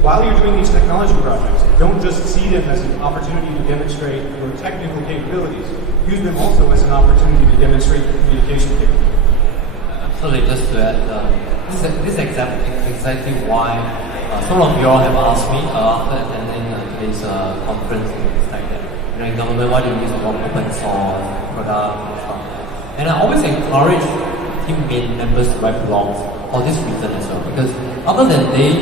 while you're doing these technology projects, don't just see them as an opportunity to demonstrate your technical capabilities, use them also as an opportunity to demonstrate your communication capabilities. Absolutely, just to add, this is exactly why some of you all have asked me after attending today's conference and things like that. You know, government, why do you use more open source product and stuff? And I always encourage team members to write blogs for this reason as well, because other than they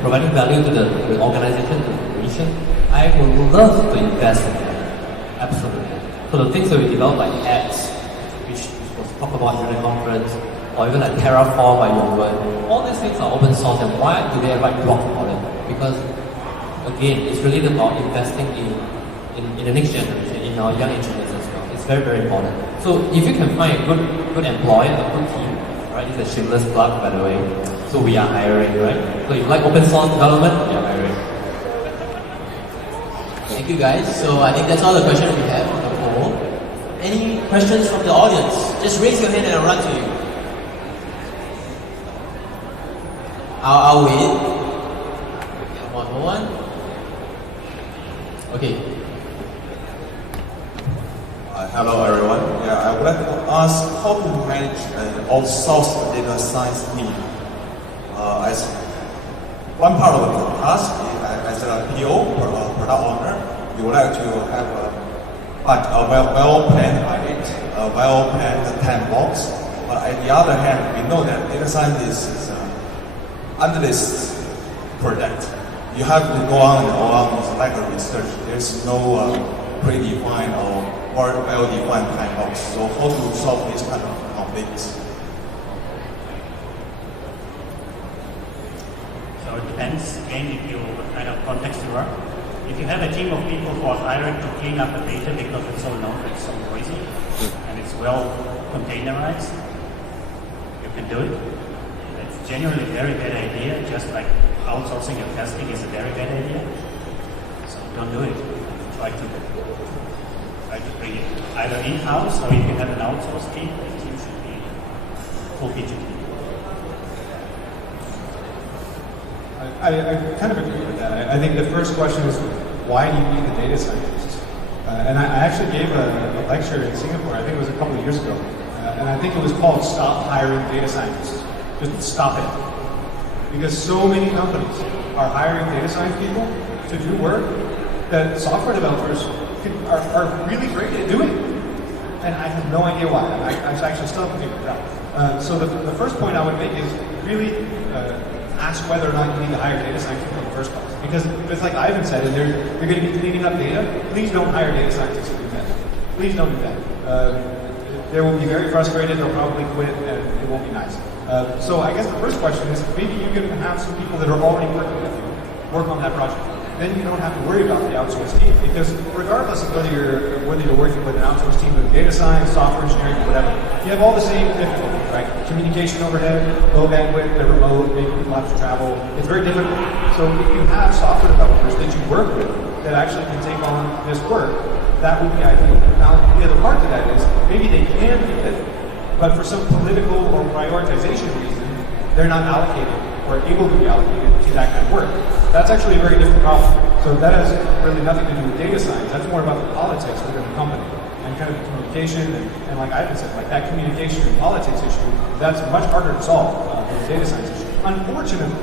providing value to the organization, to the mission, I would love to invest in them. Absolutely. So the things that we develop like apps, which was talked about during the conference, or even like Terraform by Eugene, all these things are open source, and why do they write blogs about it? Because again, it's really about investing in the next generation, in our young engineers as well. It's very, very important. So if you can find a good employer, a good team, right? It's a shameless plug, by the way. So we are hiring, right? So if you like open source development, we are hiring. Thank you guys. So I think that's all the questions we have on the poll. Any questions from the audience? Just raise your hand and I'll run to you. I'll wait. Hold on. Okay. Hello everyone. Yeah, I would like to ask how to manage an outsourced data science team. As one part of the task, as a PO, product owner, you would like to have a well-planned budget, a well-planned time box. But on the other hand, we know that data scientist is an endless project. You have to go on and on with like a research. There's no predefined or well-defined time box. So how to solve this kind of conflicts? So it depends, again, if you what kind of context you are. If you have a team of people who are hired to clean up the data because it's so long, it's so noisy, and it's well containerized, you can do it. It's generally a very bad idea, just like outsourcing your testing is a very bad idea. So don't do it. Try to bring it either in-house, or if you have an outsourced team, the team should be full featured. I kind of agree with that. I think the first question is, why do you need the data scientist? And I actually gave a lecture in Singapore, I think it was a couple of years ago, and I think it was called Stop Hiring Data Scientists. Just stop it. Because so many companies are hiring data science people to do work that software developers are really great at doing. And I have no idea why. I actually still haven't figured it out. So the first point I would make is really ask whether or not you need to hire data scientists in the first place. Because it's like Ivan said, and they're going to be cleaning up data, please don't hire data scientists to do that. Please don't do that. They will be very frustrated, they'll probably quit, and it won't be nice. So I guess the first question is, maybe you can have some people that are already working with you work on that project. Then you don't have to worry about the outsourced team, because regardless of whether you're working with an outsourced team with data science, software engineering, whatever, you have all the same difficulties, right? Communication overhead, low bandwidth, they're remote, maybe people have to travel. It's very difficult. So if you have software developers that you work with that actually can take on this work, that would be ideal. Now, the other part to that is maybe they can do it, but for some political or prioritization reason, they're not allocated or able to be allocated to that kind of work. That's actually a very different problem. So that has really nothing to do with data science. That's more about the politics within the company and kind of the communication. And like Ivan said, like that communication and politics issue, that's much harder to solve than the data science issue. Unfortunately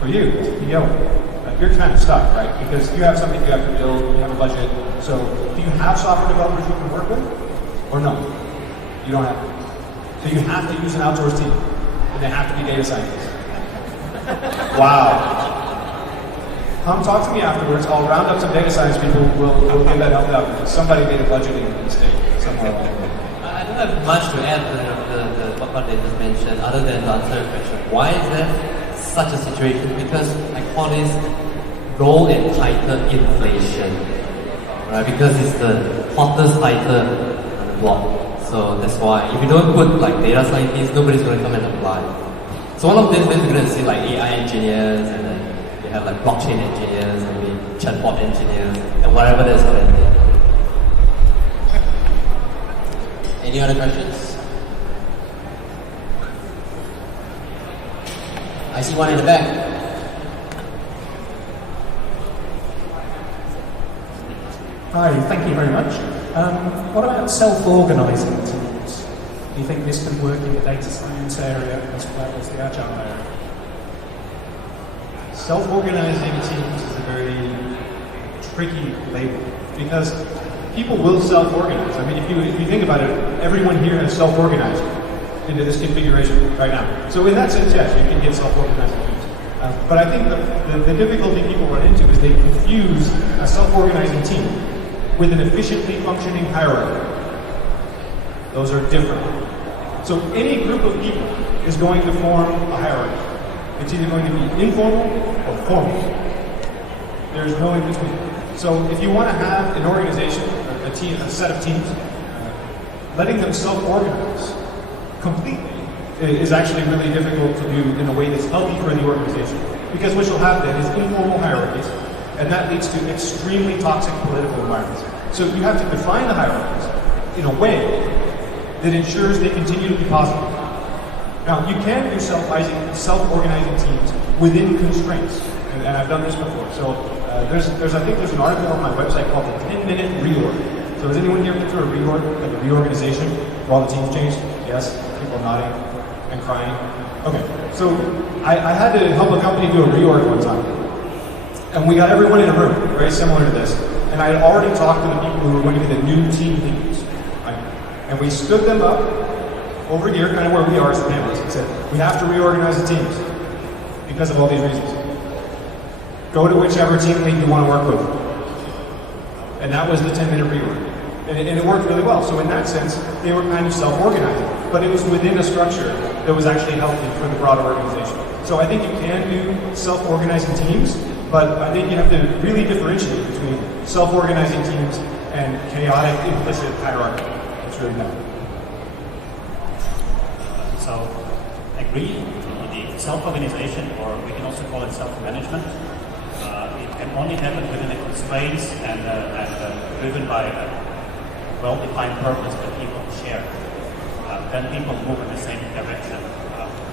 for you, as a PO, you're kind of stuck, right? Because you have something you have to build, you have a budget. So do you have software developers you can work with? Or no? You don't have to. So you have to use an outsourced team. And they have to be data scientists. Wow. Come talk to me afterwards. I'll round up some data science people. We'll get that helped out. Somebody made a budgeting mistake somewhere. I don't have much to add to what they just mentioned, other than to answer the question. Why is there such a situation? Because I call this role and title inflation, right? Because it's the hottest title on the block. So that's why if you don't put like data scientists, nobody's going to come and apply. So one of these days you're going to see like AI engineers, and then you have like blockchain engineers, maybe chatbot engineers, and whatever there's going to be. Any other questions? I see one in the back. Hi, thank you very much. What about self-organising teams? Do you think this can work in the data science area as well as the agile area? Self-organizing teams is a very tricky label because people will self-organize. I mean, if you think about it, everyone here has self-organized into this configuration right now. So in that sense, yes, you can get self-organizing teams. But I think the difficulty people run into is they confuse a self-organizing team with an efficiently functioning hierarchy. Those are different. So any group of people is going to form a hierarchy. It's either going to be informal or formal. There's no in between. So if you want to have an organization, a team, a set of teams, letting them self-organize completely is actually really difficult to do in a way that's healthy for the organization. Because what you'll have then is informal hierarchies, and that leads to extremely toxic political environments. So you have to define the hierarchies in a way that ensures they continue to be positive. Now, you can do self-organizing teams within constraints, and I've done this before. So I think there's an article on my website called the 10-minute reorg. So has anyone here been through a reorg, like a reorganization, while the team's changed? Yes? People nodding and crying. Okay, so I had to help a company do a reorg one time. And we got everyone in a room, very similar to this. And I had already talked to the people who were going to be the new team leaders. Right? And we stood them up over here, kind of where we are as the panelists, and said, we have to reorganize the teams because of all these reasons. Go to whichever team lead you want to work with. And that was the 10-minute reorg. And it worked really well. So in that sense, they were kind of self-organizing. But it was within a structure that was actually healthy for the broader organization. So I think you can do self-organizing teams, but I think you have to really differentiate between self-organizing teams and chaotic, implicit hierarchy. That's really bad. So, I agree. The self-organization, or we can also call it self-management, it can only happen within the constraints and driven by a well-defined purpose that people share. Then people move in the same direction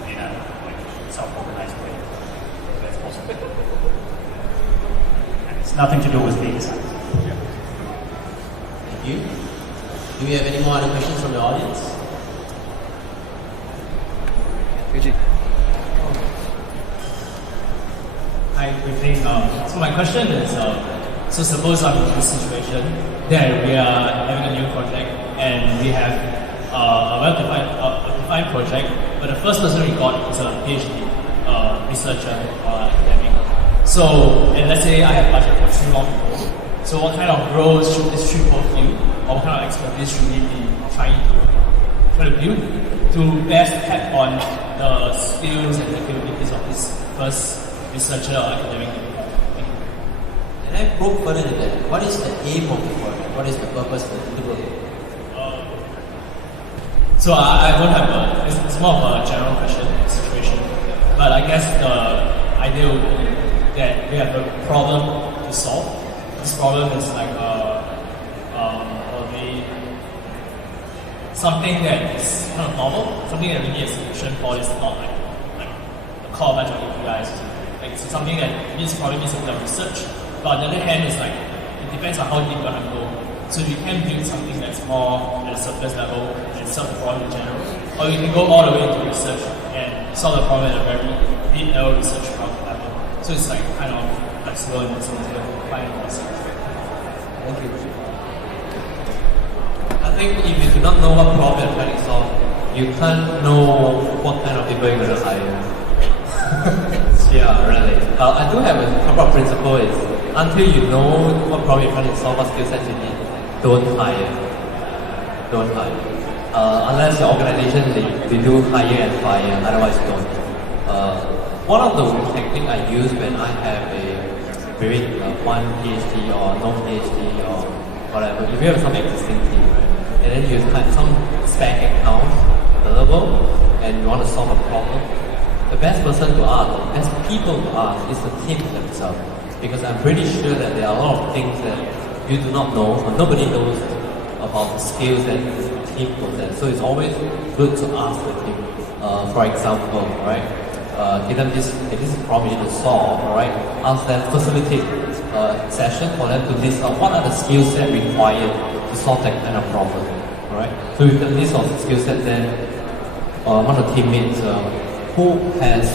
in a self-organized way. That's possible. And it's nothing to do with data science. Thank you. Do we have any more other questions from the audience? Eugene. Hi, good evening. So my question is, so suppose I'm in this situation that we are having a new project and we have a well-defined project, but the first person we got is a PhD researcher or academic. So, and let's say I have budget for 3 more people. So what kind of roles should this 3 people fill, or what kind of expertise should we be trying to build to best tap on the skills and the capabilities of this first researcher or academic? And I probe further than that. What is the aim of the project? What is the purpose of the project? So I don't have it's more of a general question situation, but I guess the idea would be that we have a problem to solve. This problem is like probably something that is kind of novel, something that we need a solution for. Is not like a core bunch of APIs. Like it's something that probably needs a bit of research. But on the other hand, it's like it depends on how deep you want to go. So you can build something that's more at a surface level and solve the problem in general, or you can go all the way into research and solve the problem at a very deep level research problem level. So it's like kind of flexible in that sense to find a process. Thank you. I think if you do not know what problem you're trying to solve, you can't know what kind of people you're going to hire. Yeah, really. I do have a couple of principles. Until you know what problem you're trying to solve, what skill sets you need, don't hire. Don't hire. Unless your organization, they do hire and fire, otherwise don't. One of the techniques I use when I have a very one PhD or no PhD or whatever, if you have some existing team, right, and then you have some spec account available and you want to solve a problem, the best person to ask, the best people to ask is the team themselves. Because I'm pretty sure that there are a lot of things that you do not know, or nobody knows about the skills that the team possesses. So it's always good to ask the team. For example, right, given this problem you need to solve, right, ask them, facilitate a session for them to list out what are the skill sets required to solve that kind of problem, right? So with the list of skill sets, then one of the teammates who has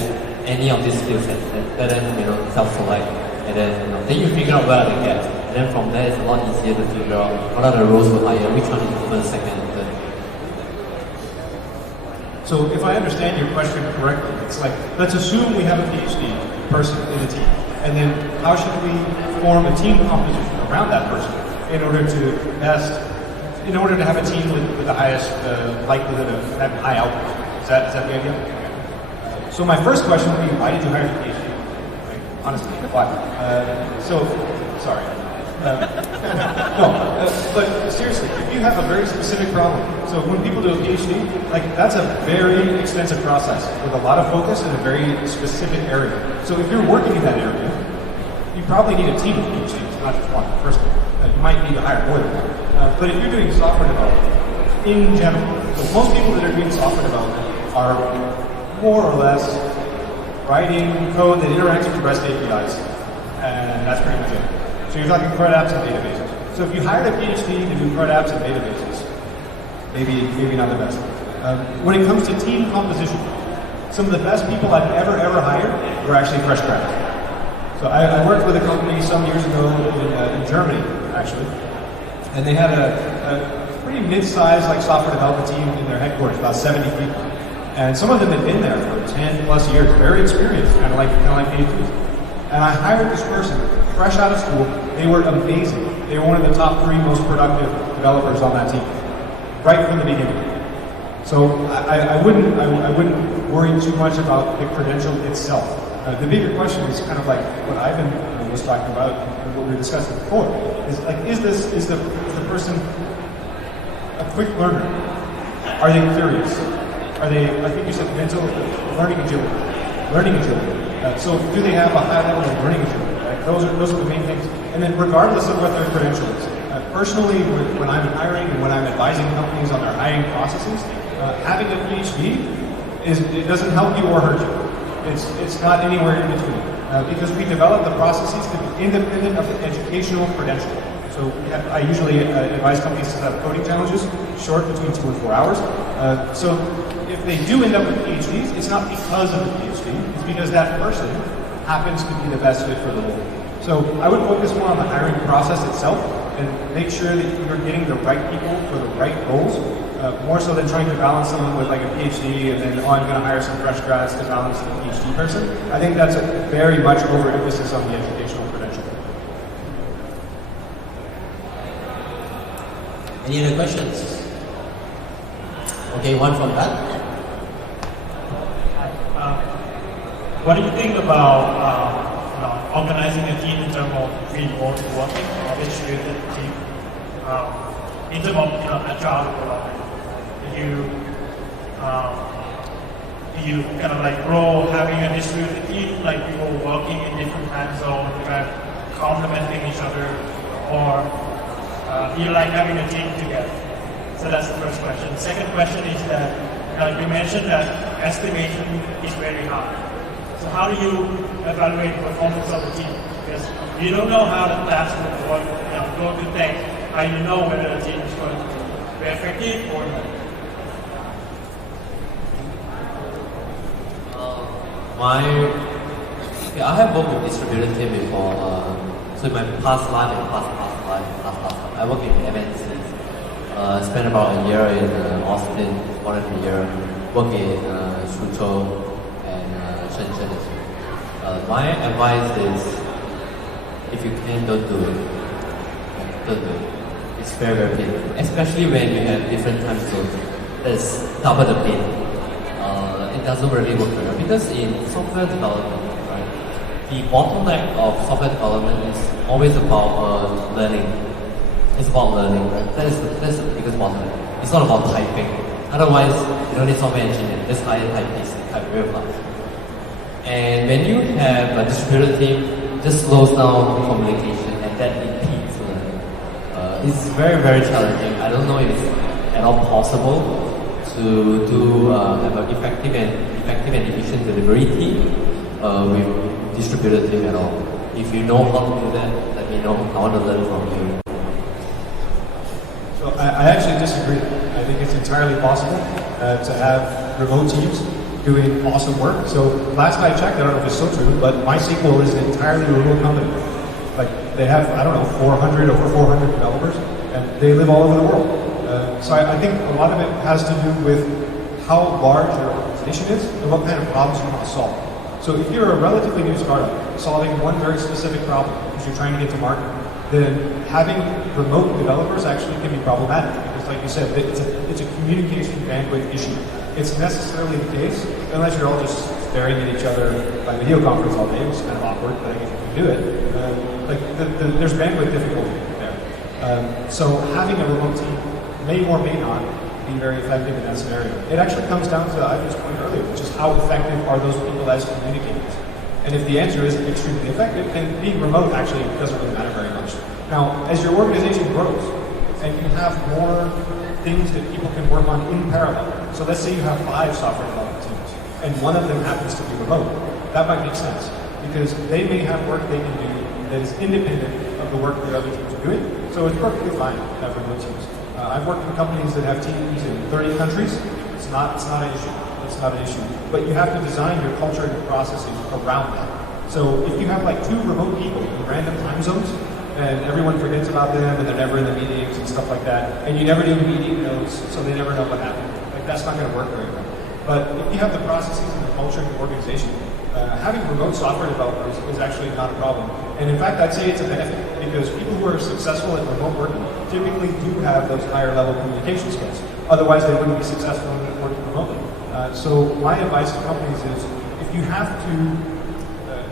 any of these skill sets, let them self-select. And then you figure out where are the gaps. And then from there, it's a lot easier to figure out what are the roles to hire, which one is the first, second, and third. So if I understand your question correctly, it's like, let's assume we have a PhD person in a team. And then how should we form a team composition around that person in order to have a team with the highest likelihood of having high output. Is that the idea? So my first question would be, why did you hire a PhD? Right? Honestly, why? Sorry. But seriously, if you have a very specific problem, so when people do a PhD, like that's a very extensive process with a lot of focus in a very specific area. So if you're working in that area, you probably need a team of PhDs, not just one, first of all. You might need to hire more than one. But if you're doing software development, in general, so most people that are doing software development are more or less writing code that interacts with REST APIs, and that's pretty much it. So you're talking CRUD apps and databases. So if you hired a PhD to do CRUD apps and databases, maybe not the best. When it comes to team composition, some of the best people I've ever hired were actually fresh grads. So I worked with a company some years ago in Germany, actually, and they had a pretty mid-sized software development team in their headquarters, about 70 people. And some of them had been there for 10 plus years, very experienced, kind of like PhDs. And I hired this person, fresh out of school. They were amazing. They were one of the top 3 most productive developers on that team, right from the beginning. So I wouldn't worry too much about the credential itself. The bigger question is kind of like what Ivan was talking about and what we were discussing before. Is the person a quick learner? Are they curious? Are they? I think you said mental learning agility. So do they have a high level of learning agility? Right? Those are the main things. And then regardless of what their credential is, personally, when I'm hiring and when I'm advising companies on their hiring processes, having a PhD it doesn't help you or hurt you. It's not anywhere in between because we develop the processes to be independent of the educational credential. So I usually advise companies to have coding challenges, short between 2 and 4 hours. So if they do end up with PhDs, it's not because of the PhD, it's because that person happens to be the best fit for the role. So I would focus more on the hiring process itself and make sure that you're getting the right people for the right roles, more so than trying to balance someone with a PhD and then, I'm going to hire some fresh grads to balance the PhD person. I think that's a very much overemphasis on the educational credential. Any other questions? Okay, one from that. What do you think about organizing a team in terms of remote working or distributed team? In terms of agile development, do you kind of grow having a distributed team, like people working in different time zones, kind of complementing each other, or do you like having a team together? So that's the first question. The second question is that you mentioned that estimation is very hard. So how do you evaluate the performance of the team? Because you don't know how the task will work, go to take, how you know whether the team is going to be effective or not. I have worked with distributed team before. So in my past life and past life, I worked in MNCs. Spent about a year in Austin, more than a year. Worked in Suzhou and Shenzhen. My advice is, if you can, don't do it. Don't do it. It's very, very painful. Especially when you have different time zones. It's double the pain. It doesn't really work well because in software development, right, the bottleneck of software development is always about learning. It's about learning, right? That's the biggest bottleneck. It's not about typing. Otherwise, you don't need software engineering. Just hire typists, type real fast. And when you have a distributed team, it just slows down communication and that impedes learning. It's very, very challenging. I don't know if it's at all possible to do have an effective and efficient delivery team with distributed team at all. If you know how to do that, let me know. I want to learn from you. So I actually disagree. I think it's entirely possible to have remote teams doing awesome work. So last I checked, I don't know if it's still true, but MySQL is an entirely remote company. They have, 400 over 400 developers, and they live all over the world. So I think a lot of it has to do with how large your organization is and what kind of problems you want to solve. So if you're a relatively new startup solving one very specific problem because you're trying to get to market, then having remote developers actually can be problematic because, like you said, it's a communication bandwidth issue. It's necessarily the case unless you're all just staring at each other by video conference all day, which is kind of awkward, but I guess you can do it. There's bandwidth difficulty there. So having a remote team may or may not be very effective in that scenario. It actually comes down to Ivan's point earlier, which is how effective are those people as communicators? And if the answer is extremely effective, then being remote actually doesn't really matter very much. Now, as your organization grows and you have more things that people can work on in parallel, so let's say you have 5 software development teams and one of them happens to be remote, that might make sense because they may have work they can do that is independent of the work that other teams are doing. So it's perfectly fine to have remote teams. I've worked in companies that have teams in 30 countries. It's not an issue. It's not an issue. But you have to design your culture and your processes around that. So if you have like 2 remote people in random time zones, and everyone forgets about them, and they're never in the meetings and stuff like that, and you never do meeting notes, so they never know what happened. Like that's not going to work very well. But if you have the processes and the culture in the organization, having remote software developers is actually not a problem. And in fact, I'd say it's a benefit because people who are successful at remote working typically do have those higher level communication skills. Otherwise, they wouldn't be successful in working remotely. So my advice to companies is if you have to,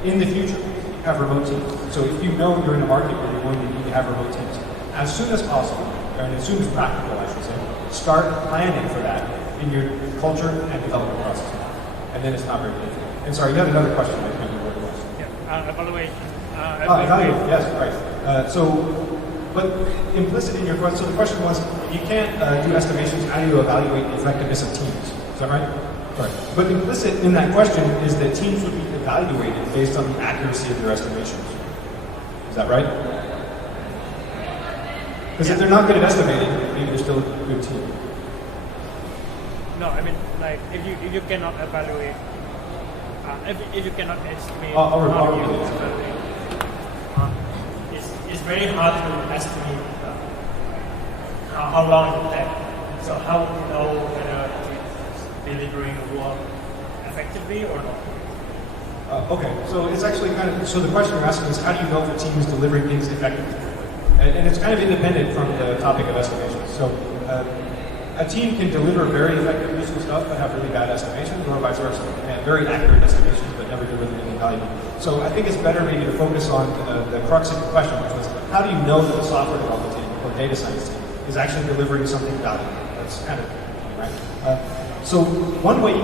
in the future, have remote teams. So if you know you're in a market where you're going to need to have remote teams, as soon as possible, and as soon as practical, I should say, start planning for that in your culture and development process. And then it's not very difficult. And sorry, you had another question. I can't remember what it was. Yeah, evaluate. Evaluate, yes, right. But implicit in your question, so the question was, if you can't do estimations, how do you evaluate the effectiveness of teams? Is that right? Right. But implicit in that question is that teams would be evaluated based on the accuracy of their estimations. Is that right? Because if they're not good at estimating, maybe they're still a good team. No, I mean, like, if you cannot evaluate, if you cannot estimate, it's very hard to estimate how long it will take. So how do you know whether it's delivering work effectively or not? Okay, so it's actually kind of, so the question you're asking is how do you know if a team is delivering things effectively? And it's kind of independent from the topic of estimation. So a team can deliver very effective useful stuff but have really bad estimations, or vice versa, and very accurate estimations but never deliver any value. So I think it's better maybe to focus on the crux of the question, which was how do you know that the software development team or data science team is actually delivering something valuable? That's kind of right. So one way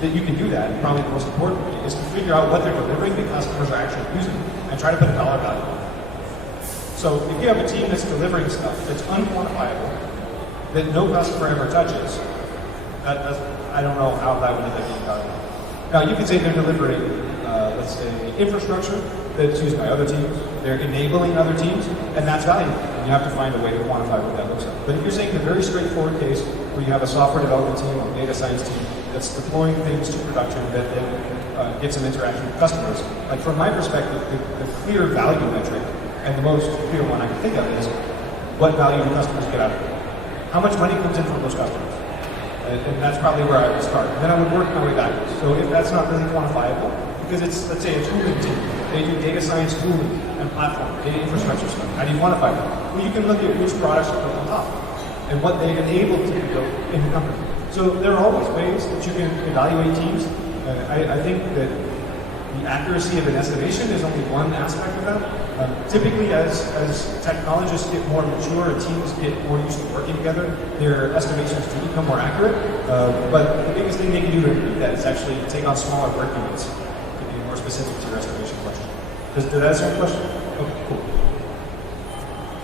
that you can do that, and probably the most important way, is to figure out what they're delivering that customers are actually using and try to put a dollar value on it. So if you have a team that's delivering stuff that's unquantifiable, that no customer ever touches, I don't know how that would end up being valuable. Now you could say they're delivering, let's say, infrastructure that's used by other teams, they're enabling other teams, and that's valuable. And you have to find a way to quantify what that looks like. But if you're saying the very straightforward case where you have a software development team or data science team that's deploying things to production that then gets some interaction with customers, like from my perspective, the clear value metric and the most clear one I can think of is what value do customers get out of it? How much money comes in from those customers? And that's probably where I would start. And then I would work my way backwards. So if that's not really quantifiable, because it's, let's say, a tooling team, they do data science tooling and platform, data infrastructure stuff. How do you quantify that? Well, you can look at which products are built on top and what they've enabled to be built in the company. So there are always ways that you can evaluate teams. I think that the accuracy of an estimation is only one aspect of that. Typically, as technologists get more mature and teams get more used to working together, their estimations do become more accurate. But the biggest thing they can do to improve that is actually take on smaller work units to be more specific to your estimation question. Did that answer your question? Okay, cool.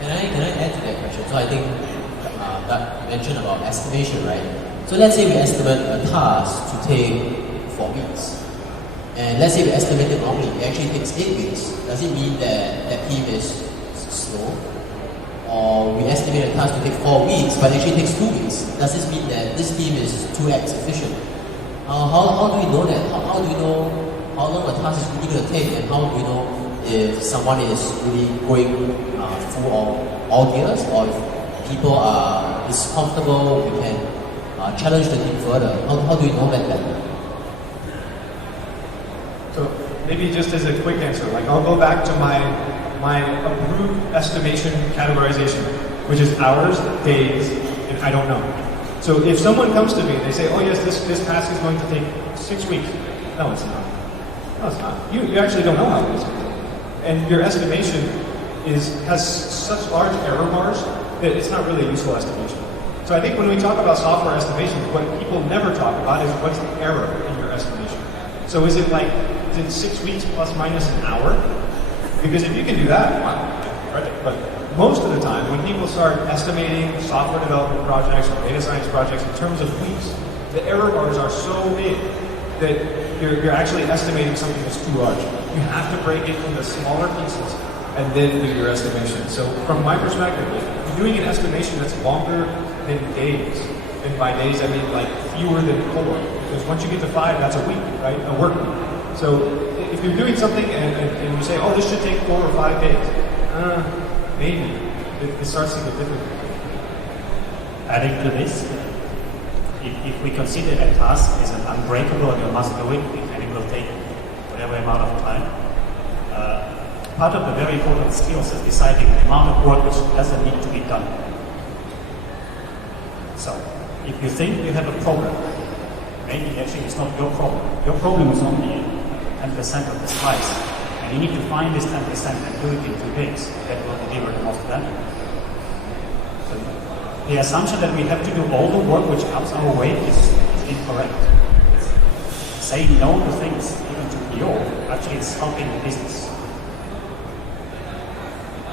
Can I add to that question? So I think that you mentioned about estimation, right? So let's say we estimate a task to take 4 weeks. And let's say we estimate it normally, it actually takes 8 weeks. Does it mean that that team is slow? Or we estimate a task to take 4 weeks, but it actually takes 2 weeks. Does this mean that this team is 2x efficient? How do we know that? How do we know how long a task is really going to take? And how do we know if someone is really going full of all gears? Or if people are comfortable, we can challenge the team further. How do we know that better? So maybe just as a quick answer, like I'll go back to my my approved estimation categorization, which is hours, days, and I don't know. So if someone comes to me and they say, oh yes, this task is going to take 6 weeks. No, it's not. No, it's not. You actually don't know how it is. And your estimation has such large error bars that it's not really a useful estimation. So I think when we talk about software estimation, what people never talk about is what's the error in your estimation. So is it 6 weeks plus minus an hour? Because if you can do that, wow, right? But most of the time, when people start estimating software development projects or data science projects in terms of weeks, the error bars are so big that you're actually estimating something that's too large. You have to break it into smaller pieces and then do your estimation. So from my perspective, if you're doing an estimation that's longer than days, and by days I mean fewer than 4, because once you get to 5, that's a week, right? A work week. So if you're doing something and you say, oh, this should take 4 or 5 days, maybe it starts to get difficult. Adding to this, if we consider a task as an unbreakable and you must do it, and it will take whatever amount of time, part of the very important skills is deciding the amount of work which doesn't need to be done. So, if you think you have a problem, maybe actually it's not your problem. Your problem is only 10% of the slice, and you need to find this 10% and do it in 2 days. That will deliver the most value. So, the assumption that we have to do all the work which comes our way is incorrect. Saying no to things, even to PO, actually is helping the business.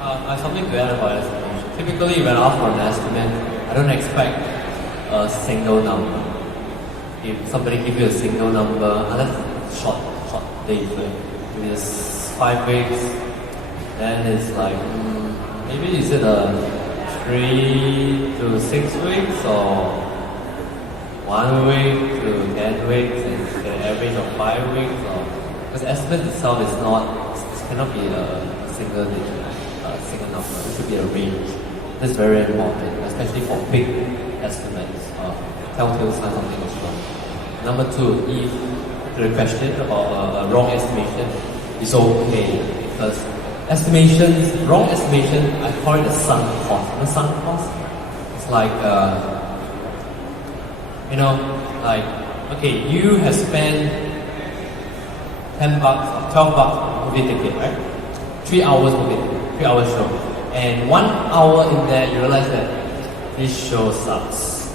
I have something to add about estimation. Typically, when I ask for an estimate, I don't expect a single number. If somebody gives you a single number, unless it's short days, right? If it's 5 weeks, then it's maybe is it a 3 to 6 weeks or 1 week to 10 weeks and the average of 5 weeks? Or because estimate itself is not, it cannot be a single digit. Single number. It should be a range. This is very important, especially for big estimates. Telltale signs of things as well. Number 2, if the question about a wrong estimation is okay, because wrong estimation, I call it a sunk cost. The sunk cost, it's okay, you have spent $10 or $12 on movie ticket, right? 3 hours movie ticket. 3 hour show, and 1 hour in there you realize that this show sucks,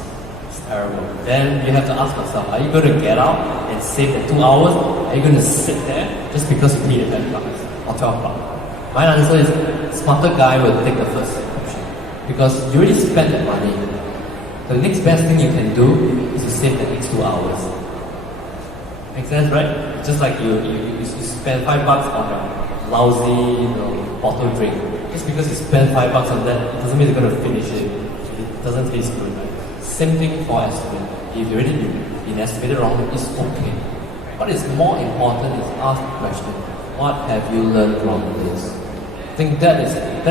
it's terrible. Then you have to ask yourself, are you going to get out and save the 2 hours? Are you going to sit there just because you paid $10 or $12? My answer is, smarter guy will take the first option because you already spent that money. The next best thing you can do is to save the next 2 hours. Make sense, right? Just like you spend $5 on a lousy, bottle drink. Just because you spend $5 on that, it doesn't mean you're going to finish it. It doesn't taste good, right? Same thing for estimate. If you already been estimated wrong, it's okay. What is more important is ask the question, what have you learned from this? I think that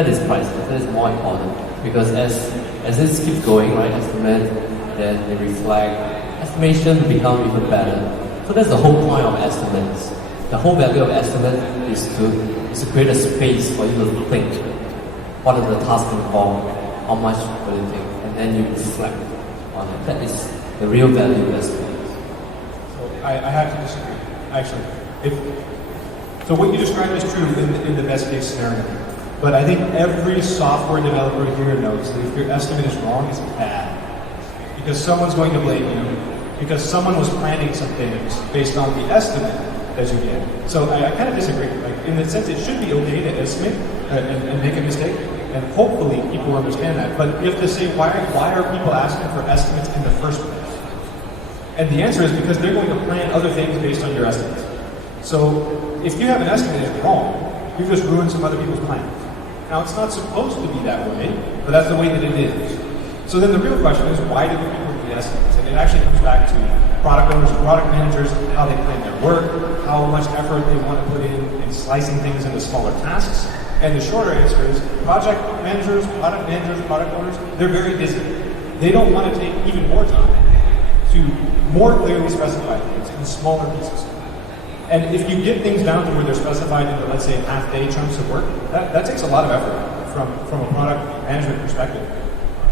is priceless, that is more important. Because as this keeps going, right, estimate, then they reflect, estimation will become even better. So that's the whole point of estimates. The whole value of estimate is to create a space for you to think. What are the tasks involved? How much will it take? And then you reflect on it. That is the real value of estimate. So I have to disagree, actually. So what you described is true in the best case scenario. But I think every software developer here knows that if your estimate is wrong, it's bad. Because someone's going to blame you. Because someone was planning some things based on the estimate that you get. So I kind of disagree. In the sense, it should be okay to estimate and make a mistake, and hopefully people understand that. But you have to say, why are people asking for estimates in the first place? And the answer is because they're going to plan other things based on your estimates. So if you have an estimate that's wrong, you've just ruined some other people's plans. Now, it's not supposed to be that way, but that's the way that it is. So then the real question is, why do people do the estimates? And it actually comes back to product owners and product managers, how they plan their work, how much effort they want to put in slicing things into smaller tasks. And the shorter answer is, project managers, product owners, they're very busy. They don't want to take even more time to more clearly specify things in smaller pieces. And if you get things down to where they're specified into, let's say, half-day chunks of work, that takes a lot of effort from a product management perspective,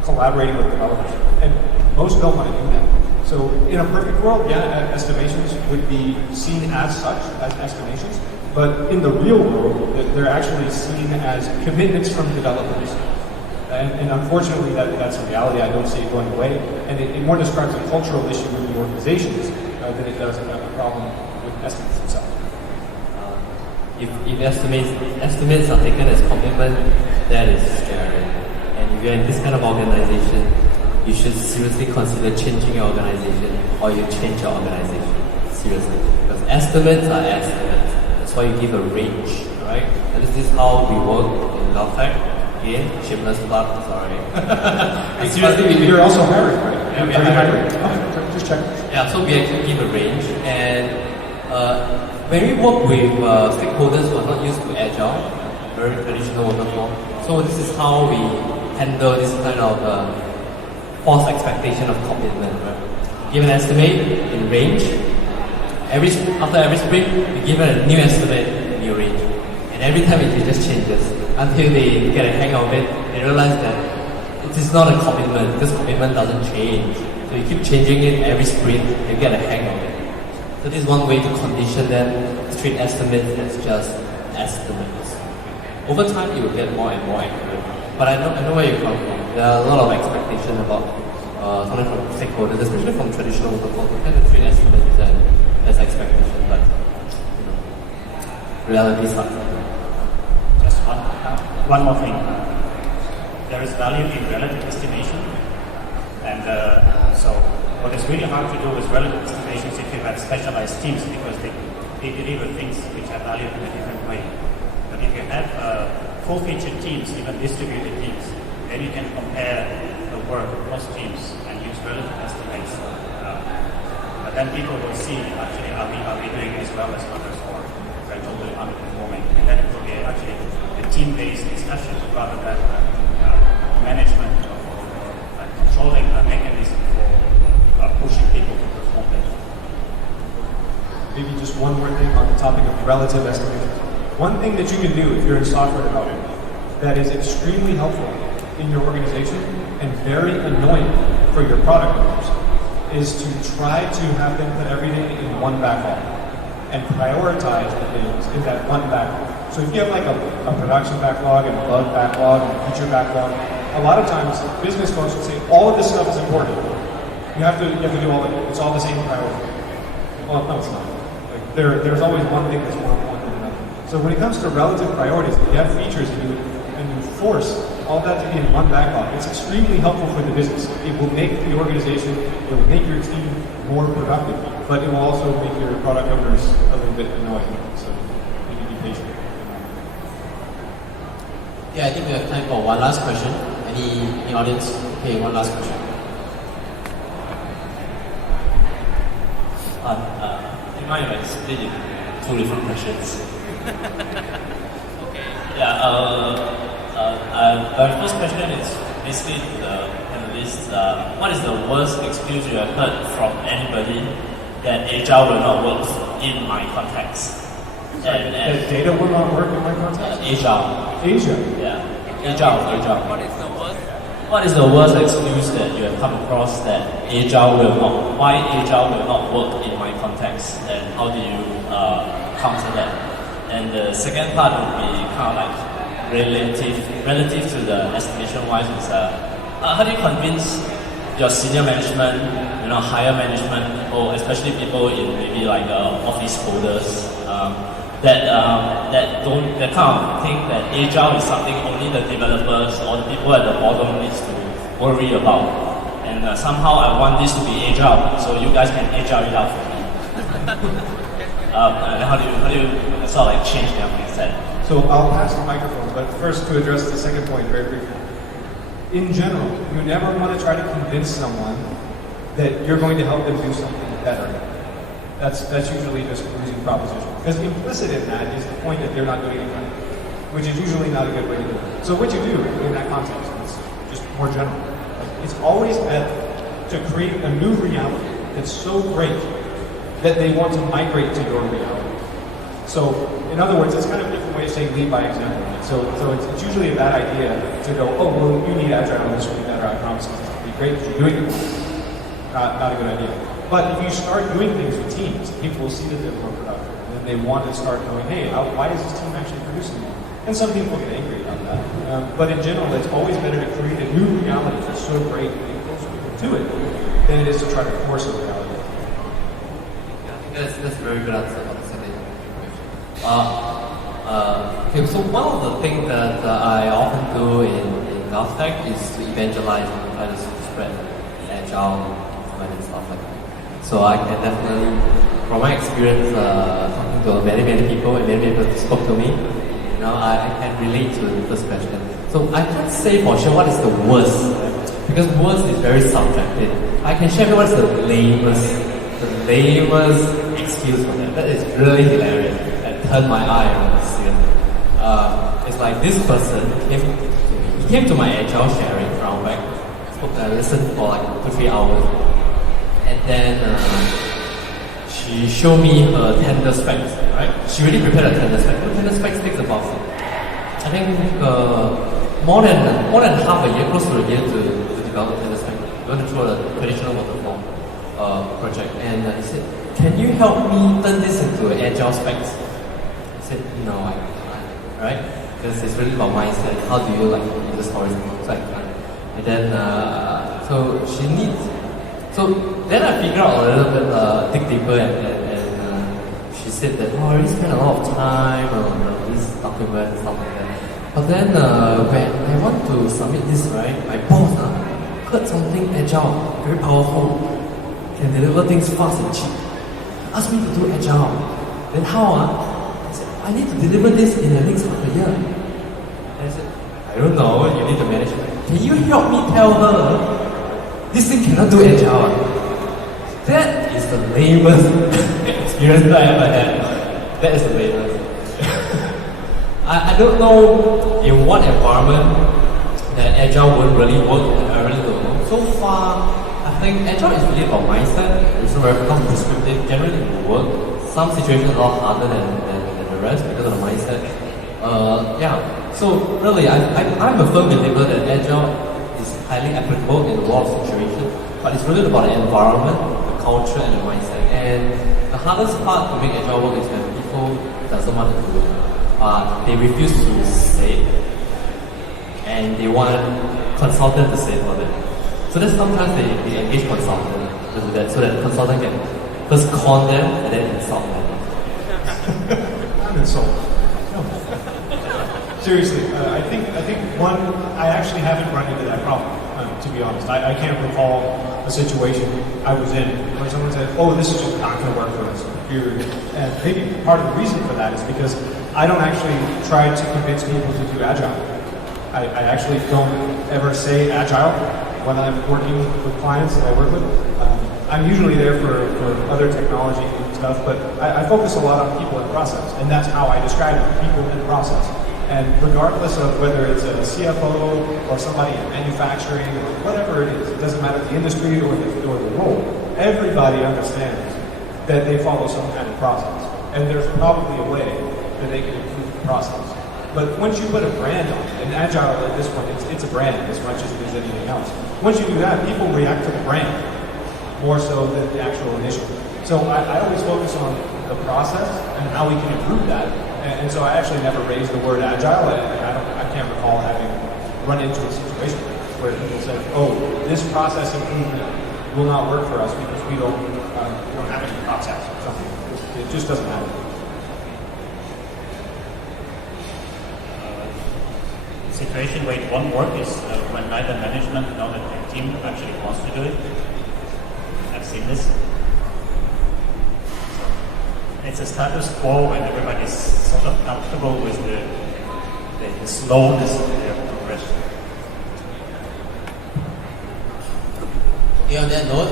collaborating with developers. And most don't want to do that. So in a perfect world, yeah, estimations would be seen as such, as estimations. But in the real world, they're actually seen as commitments from developers. And unfortunately, that's a reality. I don't see it going away. And it more describes a cultural issue with the organizations than it does a problem with estimates themselves. If estimates are taken as commitment, that is scary. And if you're in this kind of organization, you should seriously consider changing your organization, or you change your organization. Seriously. Because estimates are estimates. That's why you give a range, right? And this is how we work in Govtech. Again, shameless plug, sorry. Seriously, you're also hiring, right? Yeah, we are hiring. Okay, just check. Yeah, so we actually give a range, and when we work with stakeholders who are not used to Agile, very traditional waterfall, so this is how we handle this kind of false expectation of commitment. Right? Give an estimate in range. After every sprint, we give it a new estimate, new range, and every time it just changes until they get a hang of it. They realize that it is not a commitment because commitment doesn't change. So you keep changing it every sprint, they get a hang of it. So this is one way to condition them to treat estimates as just estimates. Over time, you will get more and more accurate. But I know where you come from. There are a lot of expectation about something from stakeholders, especially from traditional waterfall. We tend to treat estimates as expectation, but reality sucks. Just one more thing. There is value in relative estimation, and so what is really hard to do with relative estimations if you have specialized teams because they deliver things which have value in a different way. But if you have full-featured teams, even distributed teams, then you can compare the work across teams and use relative estimates. But then people will see actually are we doing as well as others, or we're totally underperforming, and then it will be actually a team-based discussion rather than management or controlling a mechanism for pushing people to perform better. Maybe just one more thing on the topic of relative estimation. One thing that you can do if you're in software development that is extremely helpful in your organization and very annoying for your product owners is to try to have them put everything in one backlog and prioritize the things in that one backlog. So if you have like a production backlog and a bug backlog and a feature backlog, a lot of times business folks will say all of this stuff is important. You have to do all of it. It's all the same priority. Well, no, it's not. Like there's always one thing that's more important than another. So when it comes to relative priorities, if you have features and you force all that to be in one backlog, it's extremely helpful for the business. It will make the organization, it will make your team more productive, but it will also make your product owners a little bit annoying. So you need to be patient. Yeah, I think we have time for one last question. Any audience? Okay, one last question. Do you mind if I split it two different questions? Okay. Yeah. My first question is basically to the panelists. What is the worst excuse you have heard from anybody that Agile will not work in my context? And data will not work in my context? Agile. Yeah. Agile. What is the worst excuse that you have come across that why Agile will not work in my context, and how do you counter that? And the second part would be kind of like relative to the estimation wise is how do you convince your senior management, higher management, or especially people in maybe like office holders that kind of think that Agile is something only the developers or the people at the bottom needs to worry about, and somehow I want this to be Agile, so you guys can Agile it out for me. And how do you sort of like change their mindset? So I'll pass the microphone, but first to address the second point very briefly. In general, you never want to try to convince someone that you're going to help them do something better. That's usually just a losing proposition. Because implicit in that is the point that they're not doing it right, which is usually not a good way to do it. So what you do in that context is just more general. It's always better to create a new reality that's so great that they want to migrate to your reality. So, in other words, it's kind of a different way of saying lead by example. So it's usually a bad idea to go, oh, well, you need Agile, and this will be better, I promise you. It'll be great because you're doing it. Not a good idea. But if you start doing things with teams, people will see that they're more productive. And then they want to start going, hey, why is this team actually producing more? And some people get angry about that. But in general, it's always better to create a new reality that's so great and get closer to it than it is to try to force a reality. Yeah, I think that's a very good answer on the second question. Okay, so one of the things that I often do in Govtech is to evangelize and try to spread Agile and stuff like that. So I can definitely, from my experience talking to many people and many people spoke to me, you know, I can relate to the first question. So I can't say for sure what is the worst, because worst is very subjective. I can share what is the lamest excuse for that. That is really hilarious. That turned my eye around to see it. It's like this person came to my Agile sharing round back. I listened for like 2-3 hours, and then she showed me her tender specs. Right? She really prepared a tender spec. The tender specs takes about, I think, more than half a year, close to a year to develop tender spec. We went through a traditional waterfall project, and he said, "Can you help me turn this into Agile specs?" I said, "No, I can't." Right? Because it's really about mindset. How do you like user stories? So I can't. And then, then I figured out a little bit, dig deeper, and she said that, oh, I already spent a lot of time on this document and stuff like that. But then, when I want to submit this, right, my boss heard something Agile, very powerful, can deliver things fast and cheap. Asked me to do Agile. Then how? I said, I need to deliver this in the next half a year. And I said, I don't know, you need to manage it. Can you help me tell her this thing cannot do Agile? That is the lamest experience that I ever had. That is the lamest. I don't know in what environment that Agile won't really work. I really don't know. So far, I think Agile is really about mindset. It's very prescriptive. Generally, it will work. Some situations are a lot harder than the rest because of the mindset. So really, I'm a firm believer that Agile is highly applicable in a lot of situations, but it's really about the environment, the culture, and the mindset. And the hardest part to make Agile work is when people doesn't want to do it. They refuse to say it, and they want consultant to say it for them. So then sometimes they engage consultant to do that, so that the consultant can first con them and then insult them. I'm insulted. Seriously, I think I actually haven't run into that problem, to be honest. I can't recall a situation I was in where someone said, oh, this is just not going to work for us. And maybe part of the reason for that is because I don't actually try to convince people to do Agile. I actually don't ever say Agile when I'm working with clients that I work with. I'm usually there for other technology and stuff, but I focus a lot on people and process, and that's how I describe it, people and process. And regardless of whether it's a CFO or somebody in manufacturing or whatever it is, it doesn't matter the industry or the role, everybody understands that they follow some kind of process. And there's probably a way that they can improve the process. But once you put a brand on it, and Agile at this point, it's a brand as much as it is anything else. Once you do that, people react to the brand more so than the actual initiative. So I always focus on the process and how we can improve that. And so I actually never raised the word Agile, and I can't recall having run into a situation where people said, oh, this process improvement will not work for us because we don't have any process or something. It just doesn't happen. Situation where it won't work is when neither management nor the team actually wants to do it. I've seen this. It's a status quo when everybody is sort of comfortable with the slowness of their progression. Okay, on that note,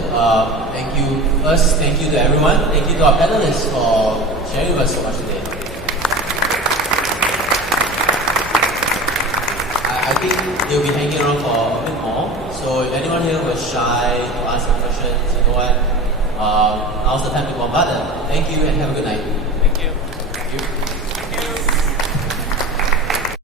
thank you to everyone. Thank you to our panelists for sharing with us so much today. I think they'll be hanging around for a bit more. So if anyone here was shy to ask some questions, you know what? Now's the time to bombard them. Thank you and have a good night.